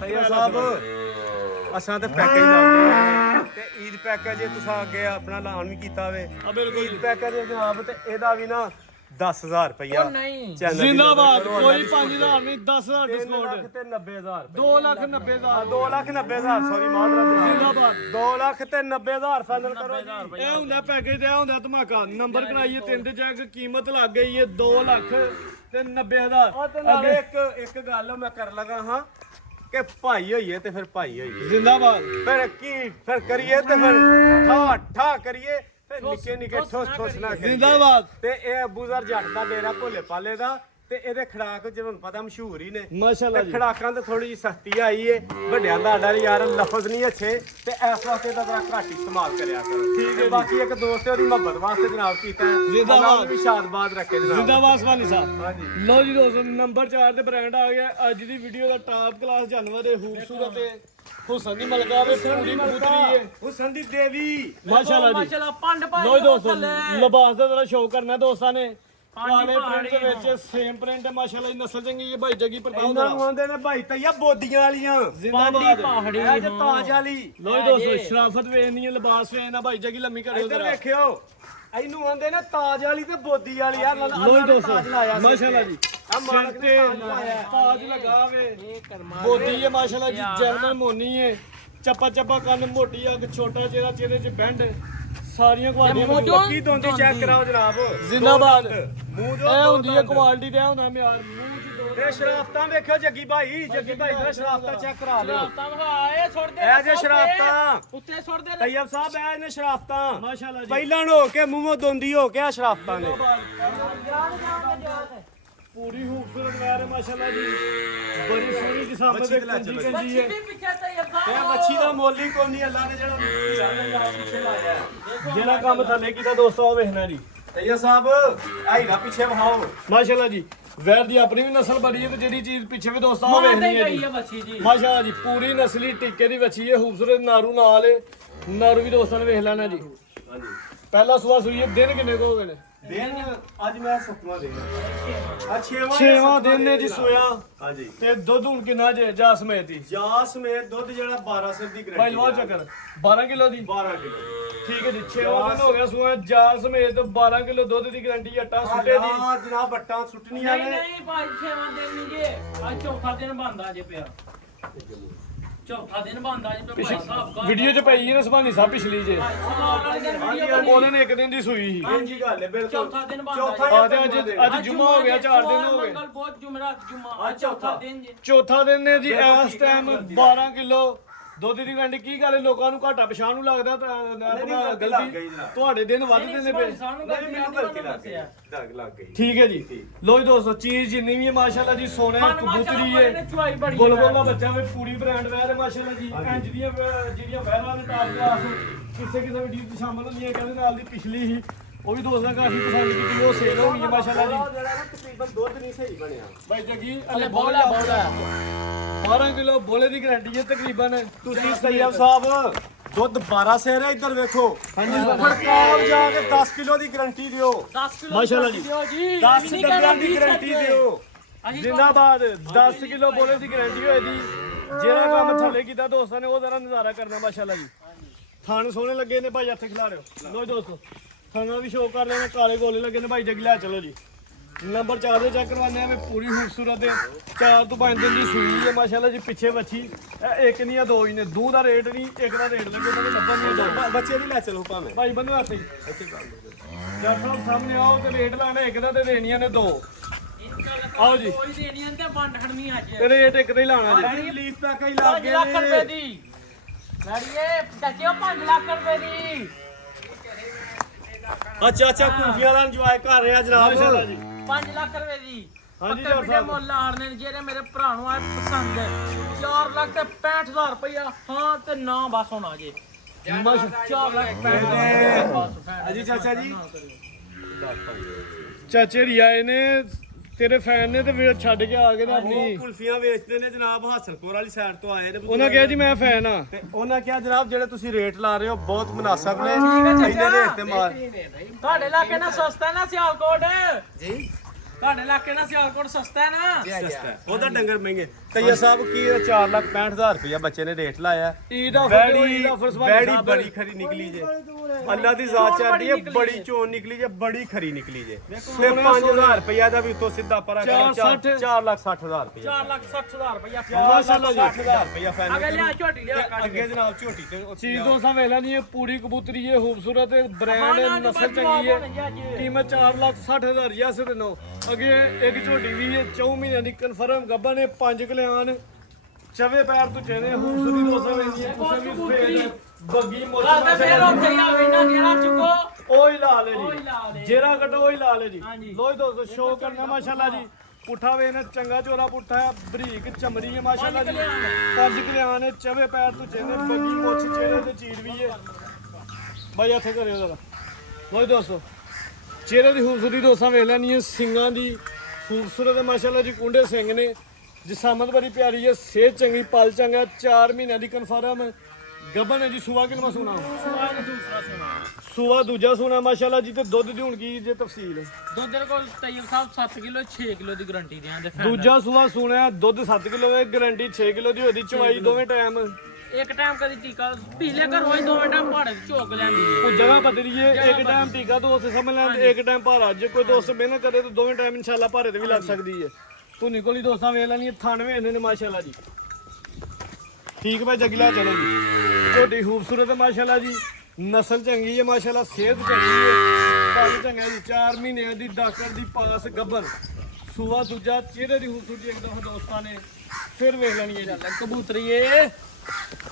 ਭਈਆ ਸਾਹਿਬ ਅਸਾਂ ਤੇ ਪੈਕੇਜ ਲਾਉਂਦੇ ਆ ਤੇ ਈਦ ਪੈਕੇਜ ਜੇ ਤੁਸੀਂ ਅੱਗੇ ਆਪਣਾ ਐਲਾਨ ਵੀ ਕੀਤਾ ਵੇ ਆ ਬਿਲਕੁਲ ਈਦ ਪੈਕੇਜ ਜਨਾਬ ਤੇ ਇਹਦਾ ਵੀ ਨਾ 10,000 ਰੁਪਇਆ ਉਹ ਨਹੀਂ ਚੈਨਲ ਦੀ ਜ਼ਿੰਦਾਬਾਦ ਕਰੋ, ਕੋਈ ਅੱਲਾ ਦੀ 5,000 ਨਹੀਂ 10,000 3 ਡਿਸਕਾਊਂਟ ਲੱਖ ਤੇ 90,000 2 ਲੱਖ 90,000 2 ਲੱਖ 90,000 ਸੌਰੀ ਮਾਦਰਾ ਜ਼ਿੰਦਾਬਾਦ 2 ਲੱਖ ਤੇ 90,000 ਫਾਈਨਲ ਕਰੋ ਜੀ ਇਹ ਹੁੰਦਾ ਪੈਕੇਜ ਤੇ ਇਹ ਹੁੰਦਾ ਧਮਾਕਾ ਨੰਬਰ ਕਰਾਈਏ 3 ਤੇ ਚੈੱਕ ਕੀਮਤ ਲੱਗ ਗਈ ਹੈ 2 ਲੱਖ ਤੇ 90,000 ਉਹ ਤੇ ਨਾਲੇ ਇੱਕ ਗੱਲ ਮੈਂ ਕਰ ਲਗਾ ਹਾਂ ਕਿ ਭਾਈ ਹੋਈਏ ਤੇ ਫਿਰ ਭਾਈ ਹੋਈਏ ਜ਼ਿੰਦਾਬਾਦ ਫਿਰ ਕੀ ਫਿਰ ਕਰੀਏ ਤੇ ਫਿਰ ਠਾ ਠਾ ਕਰੀਏ ਫਿਰ ਨਿੱਕੇ ਨਿੱਕੇ ਠੋਸ ਠੋਸ ਨਾ ਕਰੀਏ ਜ਼ਿੰਦਾਬਾਦ ਤੇ ਇਹ ਅਬੂਜ਼ਰ ਜੱਟ ਦਾ ਡੇਰਾ ਭੋਲੇ ਪਾਲੇ ਦਾ ਤੇ ਇਹਦੇ ਖੜਾਕ ਜਿਵੇਂ ਪਤਾ ਮਸ਼ਹੂਰ ਹੀ ਨੇ ਮਾਸ਼ਾਅੱਲਾ ਤੇ ਜੀ ਖੜਾਕਾਂ ਤੇ ਥੋੜੀ ਜਿਹੀ ਸਖਤੀ ਆਈ ਏ ਵੱਡਿਆਂ ਦਾ ਆਡਾ ਯਾਰ ਲਫ਼ਜ਼ ਨਹੀਂ ਅੱਛੇ ਤੇ ਇਸ ਵਾਸਤੇ ਦਾ ਬੜਾ ਘੱਟ ਇਸਤੇਮਾਲ ਕਰਿਆ ਕਰੋ ਠੀਕ ਹੈ ਬਾਕੀ ਇੱਕ ਦੋਸਤ ਉਹਦੀ ਮੁਹੱਬਤ ਵਾਸਤੇ ਜਨਾਬ ਕੀਤਾ ਹੈ ਜ਼ਿੰਦਾਬਾਦ। ਅੱਲਾਹ ਵੀ ਸ਼ਾਦਬਾਦ ਰੱਖੇ ਜਨਾਬ ਜ਼ਿੰਦਾਬਾਦ ਸਵਾਨੀ ਸਾਹਿਬ ਹਾਂਜੀ ਲੋ ਜੀ ਦੋਸਤੋ ਨੰਬਰ 4 ਤੇ ਬ੍ਰਾਂਡ ਆ ਗਿਆ ਅੱਜ ਦੀ ਵੀਡੀਓ ਦਾ ਟਾਪ ਕਲਾਸ ਜਾਨਵਰ ਦੇ ਖੂਬਸੂਰਤ ਤੇ ਹੁਸਨ ਦੀ ਮਲਕਾ ਵੇ ਪੂਰੀ ਕਬੂਤਰੀ ਹੈ ਹੁਸਨ ਦੀ ਦੇਵੀ ਮਾਸ਼ਾਅੱਲਾ ਜੀ ਮਾਸ਼ਾਅੱਲਾ ਪੰਡ ਭਾਈ ਲੋ ਜੀ ਦੋਸਤੋ ਲਿਬਾਸ ਦਾ ਜਰਾ ਸ਼ੌਕ ਕਰਨਾ ਦੋਸਤਾਂ ਨੇ ਕਾਲੇ ਪ੍ਰਿੰਟ ਦੇ ਪਹਾੜੀ ਵਿੱਚ ਸੇਮ ਪ੍ਰਿੰਟ ਮਾਸ਼ਾਅੱਲਾ ਜੀ ਨਸਲ ਚੰਗੀ ਹੈ ਭਾਈ ਜੱਗੀ ਪ੍ਰਤਾਪ ਇਹਨਾਂ ਨੂੰ ਦਾ ਆਂਦੇ ਨੇ ਭਾਈ ਤਈਆ ਬੋਦੀਆਂ ਵਾਲੀਆਂ ਜ਼ਿੰਦਾਬਾਦ ਪਹਾੜੀ ਇਹ ਜੇ ਤਾਜ ਵਾਲੀ ਲੋ ਜੀ ਦੋਸਤੋ ਸ਼ਰਾਫਤ ਵੇਖਣੀ ਹੈ ਲਿਬਾਸ ਵੇਖਣਾ ਭਾਈ ਜੱਗੀ ਲੰਮੀ ਕਰਿਓ ਇੱਧਰ ਜਰਾ ਵੇਖਿਓ ਇਹਨੂੰ ਆਂਦੇ ਨੇ ਤਾਜ ਵਾਲੀ ਤੇ ਬੋਦੀ ਵਾਲੀ ਯਾਰ ਲੋ ਅੱਲਾ ਜੀ ਨੇ ਦੋਸਤੋ ਤਾਜ ਲਾਇਆ ਸੀ ਮਾਸ਼ਾਅੱਲਾ ਜੀ ਆ ਮਾਲਕ ਸਿਰ ਨੇ ਤੇ ਤਾਜ ਲਾਇਆ ਤਾਜ ਲਗਾ ਵੇ ਇਹ ਕਰਮਾ ਬੋਦੀ ਹੈ ਮਾਸ਼ਾਅੱਲਾ ਜੀ ਜਰਮਨ ਮੋਨੀ ਹੈ ਚੱਪਾ ਚੱਪਾ ਕੰਨ ਮੋਟੀ ਅੱਖ ਛੋਟਾ ਚਿਹਰਾ ਚਿਹਰੇ 'ਚ ਬੈਂਡ ਸਾਰੀਆਂ ਕੁਆਲੀਆਂ ਮੋਜੋ ਕੀ ਦੋਂਦੀ ਚੈੱਕ ਕਰਾਓ ਜਨਾਬ ਜ਼ਿੰਦਾਬਾਦ ਮੂੰਹ ਜੋ ਇਹ ਹੁੰਦੀ ਹੈ ਕੁਆਲਿਟੀ ਤੇ ਇਹ ਹੁੰਦਾ ਮਿਆਰ ਮੂੰਹ 'ਚ ਦੋ ਇਹ ਸ਼ਰਾਫਤਾਂ ਵੇਖਿਓ ਜੱਗੀ ਭਾਈ ਦਾ ਸ਼ਰਾਫਤਾਂ ਚੈੱਕ ਕਰਾ ਲਿਓ ਸ਼ਰਾਫਤਾਂ ਵਿਖਾ ਇਹ ਸੁੱਟ ਦੇ ਇਹ ਜੇ ਸ਼ਰਾਫਤਾਂ ਉੱਤੇ ਸੁੱਟ ਦੇ ਤੈਯਬ ਸਾਹਿਬ ਇਹ ਨੇ ਸ਼ਰਾਫਤਾਂ ਮਾਸ਼ਾਅੱਲਾ ਜੀ ਪਹਿਲਾਂ ਹੋ ਕੇ ਮੂੰਹੋਂ ਦੋਂਦੀ ਹੋ ਕੇ ਆ ਸ਼ਰਾਫਤਾਂ ਨੇ ਪੂਰੀ ਖੂਬਸੂਰਤ ਵੈਰ ਹੈ ਮਾਸ਼ਾਅੱਲਾ ਜੀ ਬੜੀ ਸੋਹਣੀ ਕਿਸਮ ਦੇ ਕੰਜੀ ਕੰਜੀ ਹੈ ਵੀ ਪਿੱਛੇ ਤਈਬ ਇਹ ਸਾਹਿਬ ਮੱਛੀ ਦਾ ਮੁੱਲ ਹੀ ਕੋਈ ਨਹੀਂ ਅੱਲਾ ਨੇ ਜਿਹੜਾ ਪਿੱਛੇ ਲਾਇਆ ਜਿਹੜਾ ਕੰਮ ਥੱਲੇ ਕੀਤਾ ਦੋਸਤੋ ਉਹ ਵੇਖਣਾ ਜੀ ਤੈਯਬ ਸਾਹਿਬ ਆਈ ਨਾ ਪਿੱਛੇ ਵਹਾਓ ਮਾਸ਼ਾਅੱਲਾ ਜੀ ਵੈਰ ਦੀ ਆਪਣੀ ਵੀ ਨਸਲ ਬੜੀ ਹੈ ਤੇ ਜਿਹੜੀ ਚੀਜ਼ ਪਿੱਛੇ ਵੀ ਦੋਸਤੋ ਉਹ ਮਾਰਦੇ ਵੇਖਣੀ ਹੈ ਗਈ ਜੀ ਹੈ ਬੱਚੀ ਜੀ ਮਾਸ਼ਾਅੱਲਾ ਜੀ ਪੂਰੀ ਨਸਲੀ ਟਿੱਕੇ ਦੀ ਵੱਛੀ ਹੈ ਖੂਬਸੂਰਤ ਨਾਰੂ ਨਾਲ ਹੈ ਨਾਰੂ ਵੀ ਦੋਸਤਾਂ ਨੇ ਵੇਖ ਲੈਣਾ ਜੀ ਹਾਂਜੀ ਪਹਿਲਾ ਸੂਆ ਸੂਈ ਹੈ ਦਿਨ ਕਿੰਨੇ ਕੁ ਹੋ ਗਏ ਨੇ ਦਿਨ ਅੱਜ ਮੈਂ ਸੁਖਵਾ ਦੇ ਆ 6ਵਾਂ ਦਿਨ ਨੇ ਜੀ ਸੋਇਆ ਹਾਂਜੀ ਤੇ ਦੁੱਧ ਹੁਣ ਕਿੰਨਾ ਜੇ ਜਾ ਸਮੇਤ ਦੀ ਜਾਸ ਮੇ ਦੁੱਧ ਜਿਹੜਾ 12 ਸਿਰ ਦੀ ਭਾਈ ਗਰੰਟੀ ਲਓ ਚੱਕਰ 12 ਕਿਲੋ ਦੀ 12 ਕਿਲੋ ਠੀਕ ਹੈ ਜੀ 6ਵਾਂ ਦਿਨ ਹੋ ਗਿਆ ਸੋਇਆ ਜਾ ਸਮੇਤ 12 ਕਿਲੋ ਦੁੱਧ ਦੀ ਗਾਰੰਟੀ ਅੱਟਾ ਸੁੱਟੇ ਦੀ ਆ ਜਨਾਬ ਬੱਟਾਂ ਸੁੱਟਣੀਆਂ ਨਹੀਂ ਨੇ ਨਹੀਂ ਭਾਈ ਛੇਵਾਂ ਦਿਨ ਨਹੀਂ ਜੇ ਅੱਜ ਚੌਥਾ ਦਿਨ ਬੰਦਾ ਜੇ ਪਿਆ ਚੌਥਾ ਦਿਨ ਬੰਦਾ ਜੇ ਪਿਆ ਭਾਈ ਸਾਹਿਬ ਦਾ ਵੀਡੀਓ 'ਚ ਪਈ ਹੈ ਨਾ ਸੁਭਾਨੀ ਸਾਹਿਬ ਪਿਛਲੀ ਜੇ ਸਮਾਰ ਵਾਲੀ ਦਿਨ ਵੀਡੀਓ ਬਣੀ ਉਹਨੇ ਇੱਕ ਦਿਨ ਦੀ ਸੂਈ ਸੀ ਹਾਂਜੀ ਗੱਲ ਹੈ ਬਿਲਕੁਲ ਚੌਥਾ ਦਿਨ ਬੰਦਾ ਚੌਥਾ ਆ ਤੇ ਅੱਜ ਜੁਮਾ ਹੋ ਗਿਆ 4 ਦਿਨ ਹੋ ਗਏ ਮੰਗਲ ਬਹੁਤ ਜੁਮਰਾਤ ਜੁਮਾ ਅੱਜ ਚੌਥਾ ਦਿਨ ਜੇ ਚੌਥਾ ਦਿਨ ਨੇ ਜੀ ਇਸ ਟਾਈਮ 12 ਕਿਲੋ ਦੁੱਧ ਦੀ ਗਾਰੰਟੀ ਕੀ ਗੱਲ ਹੈ ਲੋਕਾਂ ਨੂੰ ਘਾਟਾ ਪਛਾਣ ਨੂੰ ਲੱਗਦਾ ਤਾਂ ਆਪਣਾ ਗਲਤੀ ਲੱਗ ਗਲਤੀ ਗਈ ਜਨਾਬ। ਤੁਹਾਡੇ ਦਿਨ ਵੱਧਦੇ ਨੇ ਪਏ ਸਾਨੂੰ ਨਹੀਂ ਮੈਨੂੰ ਗਲਤੀ ਲੱਗ ਗਈ ਦੱਸਿਆ ਦਾਗ ਲੱਗ ਗਈ ਠੀਕ ਹੈ ਜੀ ਲੋ ਜੀ ਦੋਸਤੋ ਚੀਜ਼ ਜਿੰਨੀ ਵੀ ਹੈ ਮਾਸ਼ਾਅੱਲਾ ਜੀ ਸੋਨੇ ਕਬੂਤਰੀ ਹੈ ਚੁਆਈ ਬੜੀ ਬੁਲਬੁਲ ਦਾ ਬੱਚਾ ਵੀ ਪੂਰੀ ਬ੍ਰਾਂਡ ਵੈਰ ਹੈ ਮਾਸ਼ਾਅੱਲਾ ਜੀ ਇੰਜ ਦੀਆਂ ਜਿਹੜੀਆਂ ਵੈਰਾਂ ਨੇ ਟਾਪ ਕਲਾਸ ਕਿਸੇ ਕਿਸੇ ਵੀਡੀਓ 'ਚ ਸ਼ਾਮਲ ਹੁੰਦੀਆਂ ਕਹਿੰਦੇ ਨਾਲ ਦੀ ਪਿਛਲੀ ਸੀ ਉਹ ਵੀ ਦੋਸਤਾਂ ਕਾਫੀ ਪਸੰਦ ਕੀਤੀ ਉਹ ਸੇਲ ਹੋ ਗਈ ਹੈ ਮਾਸ਼ਾਅੱਲਾ ਜੀ ਜਿਹੜਾ ਨਾ ਤਕਰੀਬਨ ਦੁੱਧ ਨਹੀਂ ਸਹੀ ਬਣਿਆ ਬਾਈ ਜੱਗੀ ਅਲੇ ਬੋਲਾ 12 ਕਿਲੋ ਬੋਲੇ ਦੀ ਗਾਰੰਟੀ ਹੈ ਤਕਰੀਬਨ ਤੁਸੀਂ ਸੈਯਦ ਸਾਹਿਬ ਦੁੱਧ 12 ਸੇਰ ਹੈ ਇੱਧਰ ਵੇਖੋ ਹਾਂਜੀ ਸਰਕਾਰ ਜਾ ਕੇ 10 ਕਿਲੋ ਦੀ ਗਾਰੰਟੀ ਦਿਓ 10 ਕਿਲੋ ਮਾਸ਼ਾਅੱਲਾ ਜੀ। ਦਿਓ ਜੀ 10 ਡੱਬਿਆਂ ਦੀ ਗਾਰੰਟੀ ਦਿਓ ਜ਼ਿੰਦਾਬਾਦ 10 ਕਿਲੋ ਬੋਲੇ ਦੀ ਗਾਰੰਟੀ ਹੋਏ ਦੀ ਜਿਹੜਾ ਕੰਮ ਥੱਲੇ ਕੀਤਾ ਦੋਸਤਾਂ ਨੇ ਉਹ ਜ਼ਰਾ ਨਜ਼ਾਰਾ ਕਰਨਾ ਮਾਸ਼ਾਅੱਲਾ ਜੀ ਥਾਣ ਸੋਹਣੇ ਲੱਗੇ ਨੇ ਭਾਈ ਇੱਥੇ ਖਿਲਾ ਰਿਓ ਲੋ ਦੋਸਤੋ ਥਾਣਾ ਵੀ ਸ਼ੋਅ ਕਰ ਲੈਣਾ ਕਾਲੇ ਗੋਲੇ ਲੱਗੇ ਨੇ ਭਾਈ ਜੱਗੀ ਲੈ ਚਲੋ ਜੀ ਨੰਬਰ 4 ਦੇ ਚੈੱਕ ਕਰਵਾਉਂਦੇ ਆ ਪੂਰੀ ਖੂਬਸੂਰਤ ਹੈ 4 ਤੋਂ 5 ਦਿਨ ਦੀ ਸੂਈ ਹੈ ਮਾਸ਼ਾਅੱਲਾ ਜੀ ਪਿੱਛੇ ਬੱਚੀ ਇਹ ਇੱਕ ਨਹੀਂ ਆ ਦੋ ਹੀ ਨੇ ਦੋ ਦਾ ਰੇਟ ਨਹੀਂ ਇੱਕ ਦਾ ਰੇਟ ਲੱਗੇ ਉਹਨਾਂ ਲੱਭਣ ਨਹੀਂ ਦੋ ਬੱਚੇ ਦੀ ਲੈ ਚਲੋ ਭਾਵੇਂ ਭਾਈ ਬੰਨੋ ਹੱਥ ਇੱਥੇ ਜੱਟ ਸਾਹਿਬ ਸਾਹਮਣੇ ਆਓ ਤੇ ਰੇਟ ਲਾਣਾ ਇੱਕ ਦਾ ਤੇ ਦੇਣੀਆਂ ਨੇ ਦੋ ਆਓ ਜੀ ਕੋਈ ਦੇਣੀਆਂ ਤੇ ਵੰਡ ਖੜਨੀ ਅੱਜ ਤੇ ਰੇਟ ਇੱਕ ਦਾ ਹੀ ਲਾਣਾ ਜੀ ਰਿਲੀਜ਼ ਪੈਕ ਹੀ 5 ਲੱਗ ਲੱਖ ਰੁਪਏ ਗਏ ਦੀ ਲੜੀਏ ਚਾਚੇ 5 ਲੱਖ ਰੁਪਏ ਦੀ ਅੱਛਾ ਅੱਛਾ ਕੁਲਫੀਆਂ ਦਾ ਇੰਜੋਏ ਕਰ ਰਹੇ ਆ ਮਾਸ਼ਾਅੱਲਾ ਜਨਾਬ ਜੀ 5 ਲੱਖ ਰੁਪਏ ਦੀ ਹਾਂਜੀ ਪੱਕੇ ਜੱਟ ਵੱਡੇ ਸਾਹਿਬ ਮੁੱਲ ਆੜਨੇ ਨੇ ਜਿਹੜੇ ਮੇਰੇ ਭਰਾ ਨੂੰ ਆ ਪਸੰਦ ਹੈ 4 ਲੱਖ ਤੇ 65000 ਰੁਪਇਆ ਹਾਂ ਤੇ ਨਾ ਬਸ ਹੁਣ ਆ ਜੇ 4 ਲੱਖ 65 ਅਜੀ ਚਾਚਾ ਜੀ ਚਾਚੇ ਰੀ ਆਏ ਨੇ ਤੇਰੇ ਫੈਨ ਨੇ ਤੇ ਵੀਰ ਛੱਡ ਕੇ ਆ ਗਏ ਨੇ ਉਹ ਆਪਣੀ ਕੁਲਫੀਆਂ ਵੇਚਦੇ ਨੇ ਜਨਾਬ ਹਾਸਲਪੁਰ ਵਾਲੀ ਸਾਈਡ ਤੋਂ ਆਏ ਨੇ ਉਹਨਾਂ ਕਿਹਾ ਜੀ ਮੈਂ ਫੈਨ ਆ ਤੇ ਉਹਨਾਂ ਕਿਹਾ ਜਨਾਬ ਜਿਹੜੇ ਤੁਸੀਂ ਰੇਟ ਲਾ ਰਹੇ ਹੋ ਬਹੁਤ ਮੁਨਾਸਬ ਨੇ ਚਾਚਾ। ਇੰਨੇ ਰੇਟ ਤੇ ਮਾਰ ਤੁਹਾਡੇ ਇਲਾਕੇ ਨਾਲ ਸਸਤਾ ਹੈ ਨਾ ਸਿਆਲਕੋਟ ਜੀ ਤੁਹਾਡੇ ਇਲਾਕੇ ਨਾਲ ਸਿਆਲਕੋਟ ਸਸਤਾ ਹੈ ਨਾ ਸਸਤਾ ਹੈ। ਉਹਦਾ ਡੰਗਰ ਮਹਿੰਗੇ ਤਈਆ ਸਾਹਿਬ ਕੀ 4,65,000 ਰੁਪਇਆ ਬੱਚੇ ਨੇ ਰੇਟ ਲਾਇਆ ਈਦ ਆਫਰ ਬੈੜੀ ਈਦ ਆਫਰ ਬੈੜੀ ਬੜੀ ਖਰੀ ਨਿਕਲੀ ਜੇ ਅੱਲਾ ਦੀ ਜ਼ਾਤ ਚੱਲਦੀ ਹੈ ਬੜੀ ਚੋਣ ਨਿਕਲੀ ਜੇ ਬੜੀ ਖਰੀ ਨਿਕਲੀ ਜੇ ਤੇ 5,000 ਰੁਪਇਆ ਦਾ ਵੀ ਉੱਤੋਂ ਸਿੱਧਾ ਪਰਾ ਕਰ 4,60,000 ਰੁਪਇਆ 4,60,000 ਰੁਪਇਆ ਮਾਸ਼ਾਅੱਲਾ 60,000 ਰੁਪਇਆ ਫਾਈਨਲ ਅਗੇ ਲਿਆ ਝੋਟੀ ਲਿਆ ਕੱਢ ਅੱਗੇ ਜਨਾਬ ਝੋਟੀ ਤੇ ਚੀਜ਼ ਦੋਸਤਾਂ ਵੇਖ ਲੈਣੀ ਇਹ ਪੂਰੀ ਕਬੂਤਰੀ ਹੈ ਖੂਬਸੂਰਤ ਹੈ ਬ੍ਰਾਂਡ ਹੈ ਨਸਲ ਚੰਗੀ ਹੈ ਕੀਮਤ 4,60,000 ਯਸ ਤੇ ਨੋ ਅੱਗੇ ਇੱਕ ਝੋਟੀ ਵੀ ਹੈ 4 ਮਹੀਨਿਆਂ ਦੀ ਕਨਫਰਮ ਗੱਬਾ ਨੇ 5 ਕਲਿਆਣ ਚਵੇ ਪੈਰ ਤੋਂ ਚੇਨੇ ਖੂਬਸੂਰਤੀ ਦੋਸਤਾਂ ਵੇਖਦੀ ਹੈ ਤੁਸੀਂ ਵੀ ਸਫੇਦ ਬੱਗੀ ਮੋਟੀ ਤਾਂ ਫੇਰ ਉੱਥੇ ਹੀ ਆਵੇ ਨਾ ਜਿਹੜਾ ਚੁੱਕੋ ਉਹ ਹੀ ਲਾ ਲੈ ਉਹ ਹੀ ਜੀ ਲਾ ਲੈ। ਜੇਰਾ ਕੱਟੋ ਉਹ ਹੀ ਲਾ ਲੈ ਜੀ ਹਾਂਜੀ। ਲੋ ਜੀ ਦੋਸਤੋ ਸ਼ੋਅ ਕਰਨਾ ਮਾਸ਼ਾਅੱਲਾ ਜੀ ਪੁੱਠਾ ਵੇ ਨਾ ਚੰਗਾ ਚੋਰਾ ਪੁੱਠਾ ਹੈ ਬਰੀਕ ਚਮੜੀ ਹੈ ਮਾਸ਼ਾਅੱਲਾ ਜੀ 5 ਕਲਿਆਣ ਹੈ ਚਵੇ ਪੈਰ ਤੋਂ ਚੇਨੇ ਬੱਗੀ ਮੁੱਛ ਚਿਹਰੇ ਤੇ ਚੀਰ ਵੀ ਹੈ ਬਾਈ ਇੱਥੇ ਕਰਿਓ ਜ਼ਰਾ ਲੋ ਜੀ ਦੋਸਤੋ ਚਿਹਰੇ ਦੀ ਖੂਬਸੂਰਤੀ ਦੋਸਤਾਂ ਵੇਖ ਲੈਣੀ ਹੈ ਸਿੰਘਾਂ ਦੀ ਖੂਬਸੂਰਤ ਹੈ ਮਾਸ਼ਾਅੱਲਾ ਜੀ ਕੁੰਡੇ ਸਿੰਘ ਨੇ ਜਿਸਾਮਤ ਬੜੀ ਪਿਆਰੀ ਹੈ ਸਿਹਤ ਚੰਗੀ ਪਲ ਚੰਗਾ 4 ਮਹੀਨਿਆਂ ਦੀ ਕਨਫਰਮ ਗੱਬਨ ਹੈ ਜੀ ਸੂਆ ਕਿੰਨਾ ਸੋਨਾ ਦੂਸਰਾ ਸੁਣਾ ਸੂਆ ਦੂਜਾ ਸੋਨਾ ਮਾਸ਼ਾਅੱਲਾ ਜੀ ਤੇ ਦੁੱਧ ਦੀ ਹੁਣ ਕੀ ਜੇ ਤਫਸੀਲ ਹੈ ਦੁੱਧ ਦੇ ਕੋਲ ਤੈਯਬ ਸਾਹਿਬ 7 ਕਿਲੋ 6 ਕਿਲੋ ਦੀ ਗਾਰੰਟੀ ਦਿਆਂਦੇ ਦੂਜਾ ਸੂਆ ਸੁਣਿਆ ਦੁੱਧ 7 ਕਿਲੋ ਹੈ ਗਾਰੰਟੀ 6 ਕਿਲੋ ਦੀ ਹੋਦੀ ਚਵਾਈ ਦੋਵੇਂ ਟਾਈਮ ਇੱਕ ਟਾਈਮ ਕਦੀ ਟੀਕਾ ਪਿਛਲੇ ਘਰ ਹੋਈ ਦੋਵੇਂ ਟਾਈਮ ਭਾੜੇ ਝੋਕ ਲੈਂਦੀ ਹੈ ਉਹ ਜਗ੍ਹਾ ਬਦਲੀਏ ਇੱਕ ਟਾਈਮ ਟੀਕਾ ਦੋਸਤ ਸਮਝ ਲੈਂਦੇ ਇੱਕ ਟਾਈਮ ਭਾਰਾ ਜੇ ਕੋਈ ਦੋਸਤ ਮਿਹਨਤ ਕਰੇ ਤਾਂ ਦੋਵੇਂ ਟਾਈਮ ਇਨਸ਼ਾਅੱਲਾ ਭਾਰੇ ਤੇ ਵੀ ਲੱਗ ਸਕਦੀ ਹੈ ਤੂੰ ਨਿਕੋਲੀ ਦੋਸਤਾਂ ਵੇਖ ਲੈਣੀ 98 ਨੇ ਮਾਸ਼ਾਅੱਲਾ ਜੀ ਠੀਕ ਭਾਈ ਜਗਲਾ ਚਲੋ ਜੀ ਤੁਹਾਡੀ ਖੂਬਸੂਰਤ ਹੈ ਮਾਸ਼ਾਅੱਲਾ ਜੀ ਨਸਲ ਚੰਗੀ ਹੈ ਮਾਸ਼ਾਅੱਲਾ ਸਿਹਤ ਚੰਗੀ ਹੈ ਪਾਣੀ ਚੰਗਾ ਜੀ 4 ਮਹੀਨਿਆਂ ਦੀ ਡਾਕਟਰ ਦੀ ਪਾਸ ਗੱਬਰ ਸੂਆ ਦੂਜਾ ਚਿਹਰੇ ਦੀ ਖੂਬਸੂਰਤੀ ਇੱਕ ਦਫਾ ਦੋਸਤਾਂ ਨੇ ਫਿਰ ਵੇਖ ਲੈਣੀ ਹੈ ਜੀ ਕਬੂਤਰੀ ਏ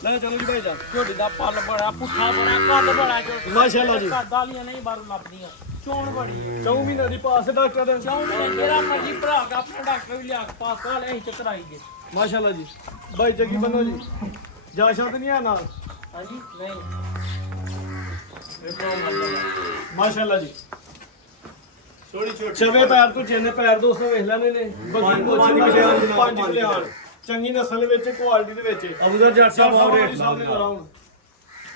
ਲੈ ਚਲੋ ਜੀ ਭਾਈ ਜਾ ਝੋਟੀ ਦਾ ਪਲ ਬੜਾ ਪੁੱਠਾ ਬੜਾ ਕੱਦ ਬੜਾ ਝੋਟੀ ਮਾਸ਼ਾਅੱਲਾ ਜੀ ਕੱਦ ਵਾਲੀਆਂ ਨਹੀਂ ਬਾਹਰੋਂ ਲੱਭਦੀਆਂ ਚੋਣ ਬੜੀ ਏ 4 ਮਹੀਨਿਆਂ ਦੀ ਪਾਸ ਡਾਕਟਰ ਚਾਹੁੰਦੇ ਜਿਹੜਾ ਮਰਜੀ ਭਰਾ ਕੇ ਆਪਣਾ ਡਾਕਟਰ ਵੀ ਲਿਆ ਕੇ ਪਾਸ ਕਰ ਲੈ ਅਸੀਂ ਚਕਰਾਈ ਦੇ ਮਾਸ਼ਾਅੱਲਾ ਜੀ ਭਾਈ ਜੱਗੀ ਬੰਨੋ ਜੀ ਜਾ ਸ਼ਬਦ ਨਹੀਂ ਆ ਨਾਲ ਹਾਂਜੀ ਨਹੀਂ ਮਾਸ਼ਾਅੱਲਾ ਜੀ ਛੋਟੀ ਛੋਟੀ ਚਵੇ ਪੈਰ ਤੋਂ ਚੇਨੇ ਪੈਰ ਦੋਸਤੋ ਵੇਖ ਲੈਣੇ ਨੇ ਬੱਗੀ ਮੋਚੀ ਕਲਿਆਣ 5 ਕਲਿਆਣ ਚੰਗੀ ਨਸਲ ਵਿੱਚ ਕੁਆਲਿਟੀ ਦੇ ਵਿੱਚ ਅਬੂਦਰ ਜੱਟ ਸਾਹਿਬ ਆਓ ਰੇਟ ਸਾਹਮਣੇ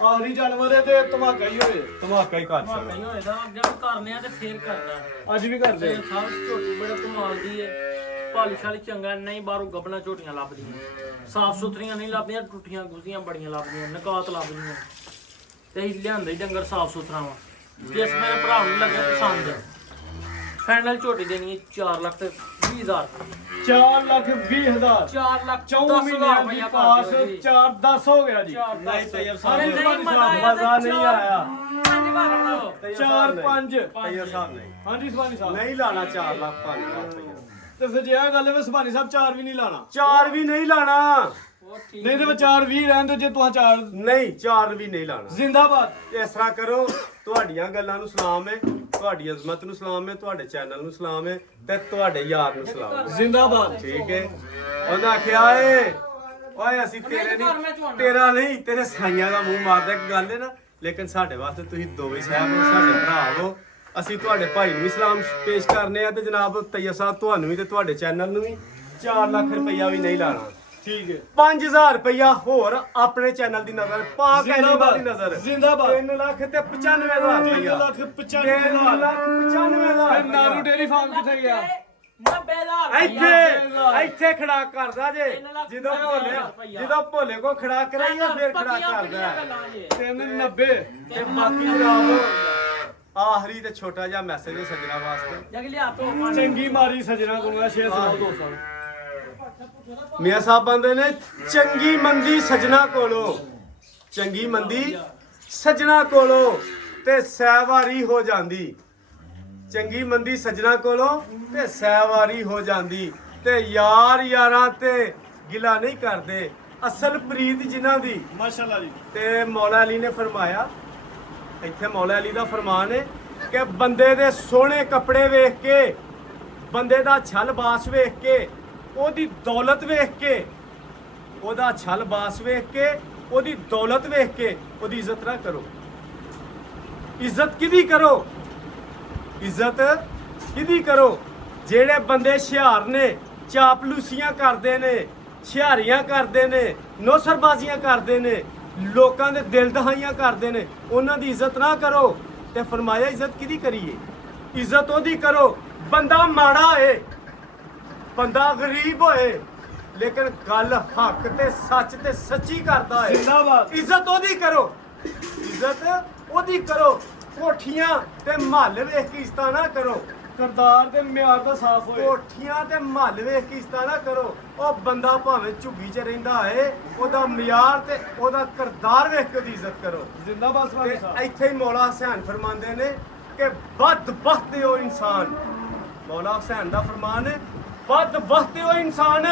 ਆਖਰੀ ਜਾਨਵਰ ਹੈ ਤੇ ਧਮਾਕਾ ਹੀ ਹੋਏ ਧਮਾਕਾ ਹੀ ਕਰ ਸਕਦਾ ਨਹੀਂ ਹੋਏਦਾ ਅੱਗੇ ਵੀ ਕਰਨੇ ਆ ਤੇ ਫੇਰ ਕਰਨਾ ਅੱਜ ਵੀ ਕਰਦੇ ਤੇ ਸਭ ਝੋਟੀ ਬੜਾ ਕਮਾਲ ਦੀ ਏ ਪਾਲਿਸ਼ਾਲੀ ਚੰਗਾ ਨਹੀਂ ਬਾਹਰੋਂ ਗੱਬਣਾ ਝੋਟੀਆਂ ਲੱਭਦੀਆਂ ਸਾਫ ਸੁਥਰੀਆਂ ਨਹੀਂ ਲੱਭਦੀਆਂ ਟੁੱਟੀਆਂ ਗੁੱਜ਼ੀਆਂ ਬੜੀਆਂ ਲੱਭਦੀਆਂ ਨਕਾਤ ਲੱਭਦੀਆਂ ਤੇ ਅਸੀਂ ਲਿਆਂਦੇ ਹੀ ਡੰਗਰ ਸਾਫ ਸੁਥਰਾ ਵਾ ਜਿਸ ਮੇਰੇ ਭਰਾ ਨੂੰ ਲੱਗੇ ਪਸੰਦ ਫਾਈਨਲ ਝੋਟੀ ਦੇਣੀ ਹੈ 4 ਲੱਖ ਤੇ 20,000 4,20,000 4 ਲੱਖ 4 ਮਹੀਨਿਆਂ ਦੀ ਪਾਸ 4-10 ਹੋ ਗਿਆ ਜੀ ਨਹੀਂ ਤੈਯਬ ਅਰੇ ਸਾਹਿਬ ਨਹੀਂ ਮਜ਼ਾ ਨਹੀਂ ਆਇਆ 4-5 ਤੈਯਬ ਸਾਹਿਬ ਨਹੀਂ ਹਾਂਜੀ ਸੁਭਾਨੀ ਸਾਹਿਬ ਨਹੀਂ ਲਾਣਾ 4,05,000 ਰੁਪਇਆ ਤੇ ਫਿਰ ਜੇ ਇਹ ਗੱਲ ਹੈ ਸੁਭਾਨੀ ਸਾਹਿਬ 4 ਵੀ ਨਹੀਂ ਲਾਣਾ 4 ਵੀ ਨਹੀਂ ਲਾਣਾ ਉਹ ਠੀਕ ਨਹੀਂ ਤੇ 4-20 ਰਹਿੰਦੇ ਜੇ ਤੂੰ 4 ਨਹੀਂ 4 ਵੀ ਨਹੀਂ ਲਾਣਾ ਜ਼ਿੰਦਾਬਾਦ ਇਸ ਤਰ੍ਹਾਂ ਕਰੋ ਤੁਹਾਡੀਆਂ ਗੱਲਾਂ ਨੂੰ ਸਲਾਮ ਹੈ ਤੁਹਾਡੀ ਅਜ਼ਮਤ ਨੂੰ ਸਲਾਮ ਹੈ ਤੁਹਾਡੇ ਚੈਨਲ ਨੂੰ ਸਲਾਮ ਹੈ ਤੇ ਤੁਹਾਡੇ ਯਾਰ ਨੂੰ ਸਲਾਮ ਹੈ ਜ਼ਿੰਦਾਬਾਦ ਠੀਕ ਹੈ ਉਹਨਾਂ ਆਖਿਆ ਓਏ ਅਸੀਂ ਤੇਰੇ ਨਹੀਂ ਤੇਰਾ ਨਹੀਂ ਤੇਰੇ ਸਾਈਆਂ ਦਾ ਮੂੰਹ ਮਾਰਦਾ ਇੱਕ ਗੱਲ ਹੈ ਨਾ ਲੇਕਿਨ ਸਾਡੇ ਵਾਸਤੇ ਤੁਸੀਂ ਦੋਵੇਂ ਸਾਹਿਬ ਹੋ, ਸਾਡੇ ਭਰਾ ਹੋ। ਅਸੀਂ ਤੁਹਾਡੇ ਭਾਈ ਨੂੰ ਵੀ ਸਲਾਮ ਪੇਸ਼ ਕਰਨੇ ਆ ਤੇ ਜਨਾਬ ਤਈਆ ਸਾਹਿਬ ਤੁਹਾਨੂੰ ਵੀ ਤੇ ਤੁਹਾਡੇ ਚੈਨਲ ਨੂੰ ਵੀ 4 ਲੱਖ ਰੁਪਈਆ ਵੀ ਨਹੀਂ ਲਾਣਾ। ਠੀਕ ਹੈ 5000 ਰੁਪਈਆ ਹੋਰ ਆਪਣੇ ਚੈਨਲ ਦੀ ਨਜ਼ਰ, ਪਾਕ ਐਨੀਮਲ ਦੀ ਨਜ਼ਰ। ਜ਼ਿੰਦਾਬਾਦ। 3 ਲੱਖ ਤੇ 95,000 ਰੁਪਈਆ। 3,95,000 3,95,000 ਨਾਰੂ ਡੇਰੀ ਫਾਰਮ ਕਿੱਥੇ ਗਿਆ? 90,000 ਇੱਥੇ ਖੜਾ ਕਰਦਾ ਜੇ। 3 ਲੱਖ ਜਦੋਂ 90,000 ਭੋਲੇ ਜਦੋਂ ਭੋਲੇ ਕੋ ਖੜਾ ਕਰਾਈਏ ਫਿਰ ਖੜਾ ਕਰਦਾ ਹੈ। 390 ਤੇ ਬਾਕੀ ਜਨਾਬ ਆਖਰੀ ਤੇ ਛੋਟਾ ਜਿਹਾ ਮੈਸੇਜ ਹੈ ਸੱਜਣਾ ਵਾਸਤੇ। ਜਗ ਲਿਆ ਤੋ ਚੰਗੀ ਮਾਰੀ ਸਜਣਾ ਕੋਲ ਸ਼ੇਅਰ ਸੁਣਾਓ ਦੋਸਤਾਂ ਨੂੰ। ਮੀਆਂ ਸਾਹਿਬ ਬੰਦੇ ਨੇ ਚੰਗੀ ਮੰਦੀ ਸਜਣਾ ਕੋਲੋਂ, ਚੰਗੀ ਮੰਦੀ ਸਜਣਾ ਕੋਲੋਂ ਤੇ ਸਹਿਵਾਰੀ ਹੋ ਜਾਂਦੀ। ਚੰਗੀ ਮੰਦੀ ਸਜਣਾ ਕੋਲੋਂ ਤੇ ਸਹਿਵਾਰੀ ਹੋ ਜਾਂਦੀ। ਤੇ ਯਾਰ ਯਾਰਾਂ ਤੇ ਗਿਲਾ ਨਹੀਂ ਕਰਦੇ, ਅਸਲ ਪ੍ਰੀਤ ਜਿਨ੍ਹਾਂ ਦੀ। ਮਾਸ਼ਾਅੱਲਾ ਜੀ। ਤੇ ਮੌਲਾ ਅਲੀ ਨੇ ਫਰਮਾਇਆ, ਇੱਥੇ ਮੌਲਾ ਅਲੀ ਦਾ ਫਰਮਾਨ ਹੈ ਕਿ ਬੰਦੇ ਦੇ ਸੋਹਣੇ ਕੱਪੜੇ ਵੇਖ ਕੇ, ਬੰਦੇ ਦਾ ਛਲ ਬਾਸ ਵੇਖ ਕੇ, ਉਹਦੀ ਦੌਲਤ ਵੇਖ ਕੇ, ਉਹਦਾ ਛਲ ਬਾਸ ਵੇਖ ਕੇ, ਉਹਦੀ ਦੌਲਤ ਵੇਖ ਕੇ ਉਹਦੀ ਇੱਜ਼ਤ ਨਾ ਕਰੋ। ਇੱਜ਼ਤ ਕਿਹਦੀ ਕਰੋ? ਇੱਜ਼ਤ ਕਿਹਦੀ ਕਰੋ? ਜਿਹੜੇ ਬੰਦੇ ਹੁਸ਼ਿਆਰ ਨੇ, ਚਾਪਲੂਸੀਆਂ ਕਰਦੇ ਨੇ, ਹੁਸ਼ਿਆਰੀਆਂ ਕਰਦੇ ਨੇ, ਨੌਸਰਬਾਜ਼ੀਆਂ ਕਰਦੇ ਨੇ, ਲੋਕਾਂ ਦੇ ਦਿਲ ਦਹਾਈਆਂ ਕਰਦੇ ਨੇ, ਉਹਨਾਂ ਦੀ ਇੱਜ਼ਤ ਨਾ ਕਰੋ। ਤੇ ਫਰਮਾਇਆ ਇੱਜ਼ਤ ਕਿਹਦੀ ਕਰੀਏ? ਇੱਜ਼ਤ ਉਹਦੀ ਕਰੋ ਬੰਦਾ ਮਾੜਾ ਹੋਏ, ਬੰਦਾ ਗਰੀਬ ਹੋਏ, ਲੇਕਿਨ ਗੱਲ ਹੱਕ ਤੇ ਸੱਚ ਤੇ ਸੱਚੀ ਕਰਦਾ ਹੈ। ਜ਼ਿੰਦਾਬਾਦ। ਇੱਜ਼ਤ ਉਹਦੀ ਕਰੋ, ਇੱਜ਼ਤ ਉਹਦੀ ਕਰੋ। ਕੋਠੀਆਂ ਤੇ ਮਹੱਲ ਵੇਖ ਕੇ ਇੱਜ਼ਤਾਂ ਨਾ ਕਰੋ। ਕਰਤਾਰ ਤੇ ਮਿਆਰ ਦਾ ਸਾਫ਼ ਹੋਏ। ਕੋਠੀਆਂ ਤੇ ਮਹੱਲ ਵੇਖ ਕੇ ਇੱਜ਼ਤਾਂ ਨਾ ਕਰੋ। ਉਹ ਬੰਦਾ ਭਾਵੇਂ ਝੁੱਗੀ 'ਚ ਰਹਿੰਦਾ ਹੈ, ਉਹਦਾ ਮਿਆਰ ਤੇ ਉਹਦਾ ਕਰਤਾਰ ਵੇਖ ਕੇ ਉਹਦੀ ਇੱਜ਼ਤ ਕਰੋ। ਜ਼ਿੰਦਾਬਾਦ ਤੇ ਸਵਾਗਤ ਸਾਹਿਬ। ਇੱਥੇ ਹੀ ਮੌਲਾ ਹੁਸੈਨ ਫਰਮਾਉਂਦੇ ਨੇ ਕਿ ਬਦਬਖਤ ਉਹ ਇਨਸਾਨ, ਮੌਲਾ ਹੁਸੈਨ ਦਾ ਫਰਮਾਨ ਹੈ, ਬਦਬਖਤ ਉਹ ਇਨਸਾਨ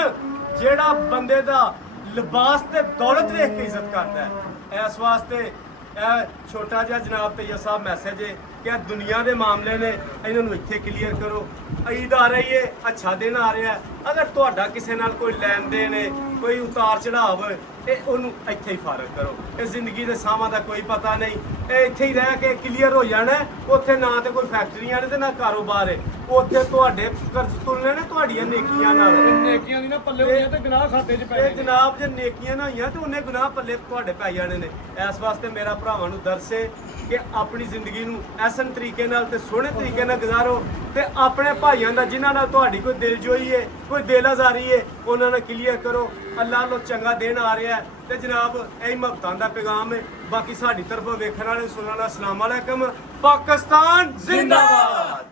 ਜਿਹੜਾ ਬੰਦੇ ਦਾ ਲਿਬਾਸ ਤੇ ਦੌਲਤ ਵੇਖ ਕੇ ਇੱਜ਼ਤ ਕਰਦਾ ਹੈ। ਇਸ ਵਾਸਤੇ ਇਹ ਛੋਟਾ ਜਿਹਾ ਜਨਾਬ ਤਈਆ ਸਾਹਿਬ ਮੈਸੇਜ ਹੈ ਕਿ ਇਹ ਦੁਨੀਆ ਦੇ ਮਾਮਲੇ ਨੇ, ਇਹਨਾਂ ਨੂੰ ਇੱਥੇ ਕਲੀਅਰ ਕਰੋ। ਈਦ ਆ ਰਹੀ ਹੈ, ਅੱਛਾ ਦਿਨ ਆ ਰਿਹਾ ਹੈ। ਅਗਰ ਤੁਹਾਡਾ ਕਿਸੇ ਨਾਲ ਕੋਈ ਲੈਣ ਦੇਣ ਹੈ, ਕੋਈ ਉਤਾਰ ਚੜਾਵ ਹੈ, ਇਹ ਉਹਨੂੰ ਇੱਥੇ ਹੀ ਫਾਰਗ ਕਰੋ। ਇਹ ਜ਼ਿੰਦਗੀ ਦੇ ਸਾਹਾਂ ਦਾ ਕੋਈ ਪਤਾ ਨਹੀਂ, ਇਹ ਇੱਥੇ ਹੀ ਰਹਿ ਕੇ ਕਲੀਅਰ ਹੋ ਜਾਣਾ। ਉੱਥੇ ਨਾ ਤੇ ਕੋਈ ਫੈਕਟਰੀਆਂ ਨੇ ਤੇ ਨਾ ਕਾਰੋਬਾਰ ਹੈ। ਉੱਥੇ ਤੁਹਾਡੇ ਕਰਜ਼ ਤੁਲਨੇ ਨੇ ਤੁਹਾਡੀਆਂ ਨੇਕੀਆਂ ਨਾਲ। ਨੇਕੀਆਂ ਦੀ ਨਾ ਪੱਲੇ ਹੋਈਆਂ ਤੇ ਗੁਨਾਹ ਖਾਤੇ 'ਚ ਪੈ ਇਹ ਗਏ। ਜਨਾਬ ਜੇ ਨੇਕੀਆਂ ਨਾ ਹੋਈਆਂ ਤੇ ਉਹਨੇ ਗੁਨਾਹ ਪੱਲੇ ਤੁਹਾਡੇ ਪੈ ਜਾਣੇ ਨੇ। ਇਸ ਵਾਸਤੇ ਮੇਰਾ ਭਰਾਵਾਂ ਨੂੰ ਦਰਸ ਹੈ ਕਿ ਆਪਣੀ ਜ਼ਿੰਦਗੀ ਨੂੰ ਐਸਨ ਤਰੀਕੇ ਨਾਲ ਤੇ ਸੋਹਣੇ ਤਰੀਕੇ ਨਾਲ ਗੁਜ਼ਾਰੋ। ਤੇ ਆਪਣੇ ਭਾਈਆਂ ਦਾ ਜਿਨ੍ਹਾਂ ਨਾਲ ਤੁਹਾਡੀ ਕੋਈ ਦਿਲਜੋਈ ਹੈ, ਕੋਈ ਦਿਲ ਆਜ਼ਾਰੀ ਹੈ, ਉਹਨਾਂ ਨਾਲ ਕਲੀਅਰ ਕਰੋ। ਅੱਲਾਹ ਵੱਲੋਂ ਚੰਗਾ ਦਿਨ ਆ ਰਿਹਾ ਹੈ। ਤੇ ਜਨਾਬ ਇਹ ਮੁਹੱਬਤਾਂ ਦਾ ਪੈਗਾਮ ਹੈ। ਬਾਕੀ ਸਾਡੀ ਤਰਫੋਂ ਵੇਖਣ ਵਾਲੇ ਸੁਣਨ ਵਾਲਾ ਅਸਲਾਮ ਅਲੈਕਮ। ਪਾਕਿਸਤਾਨ ਜ਼ਿੰਦਾਬਾਦ।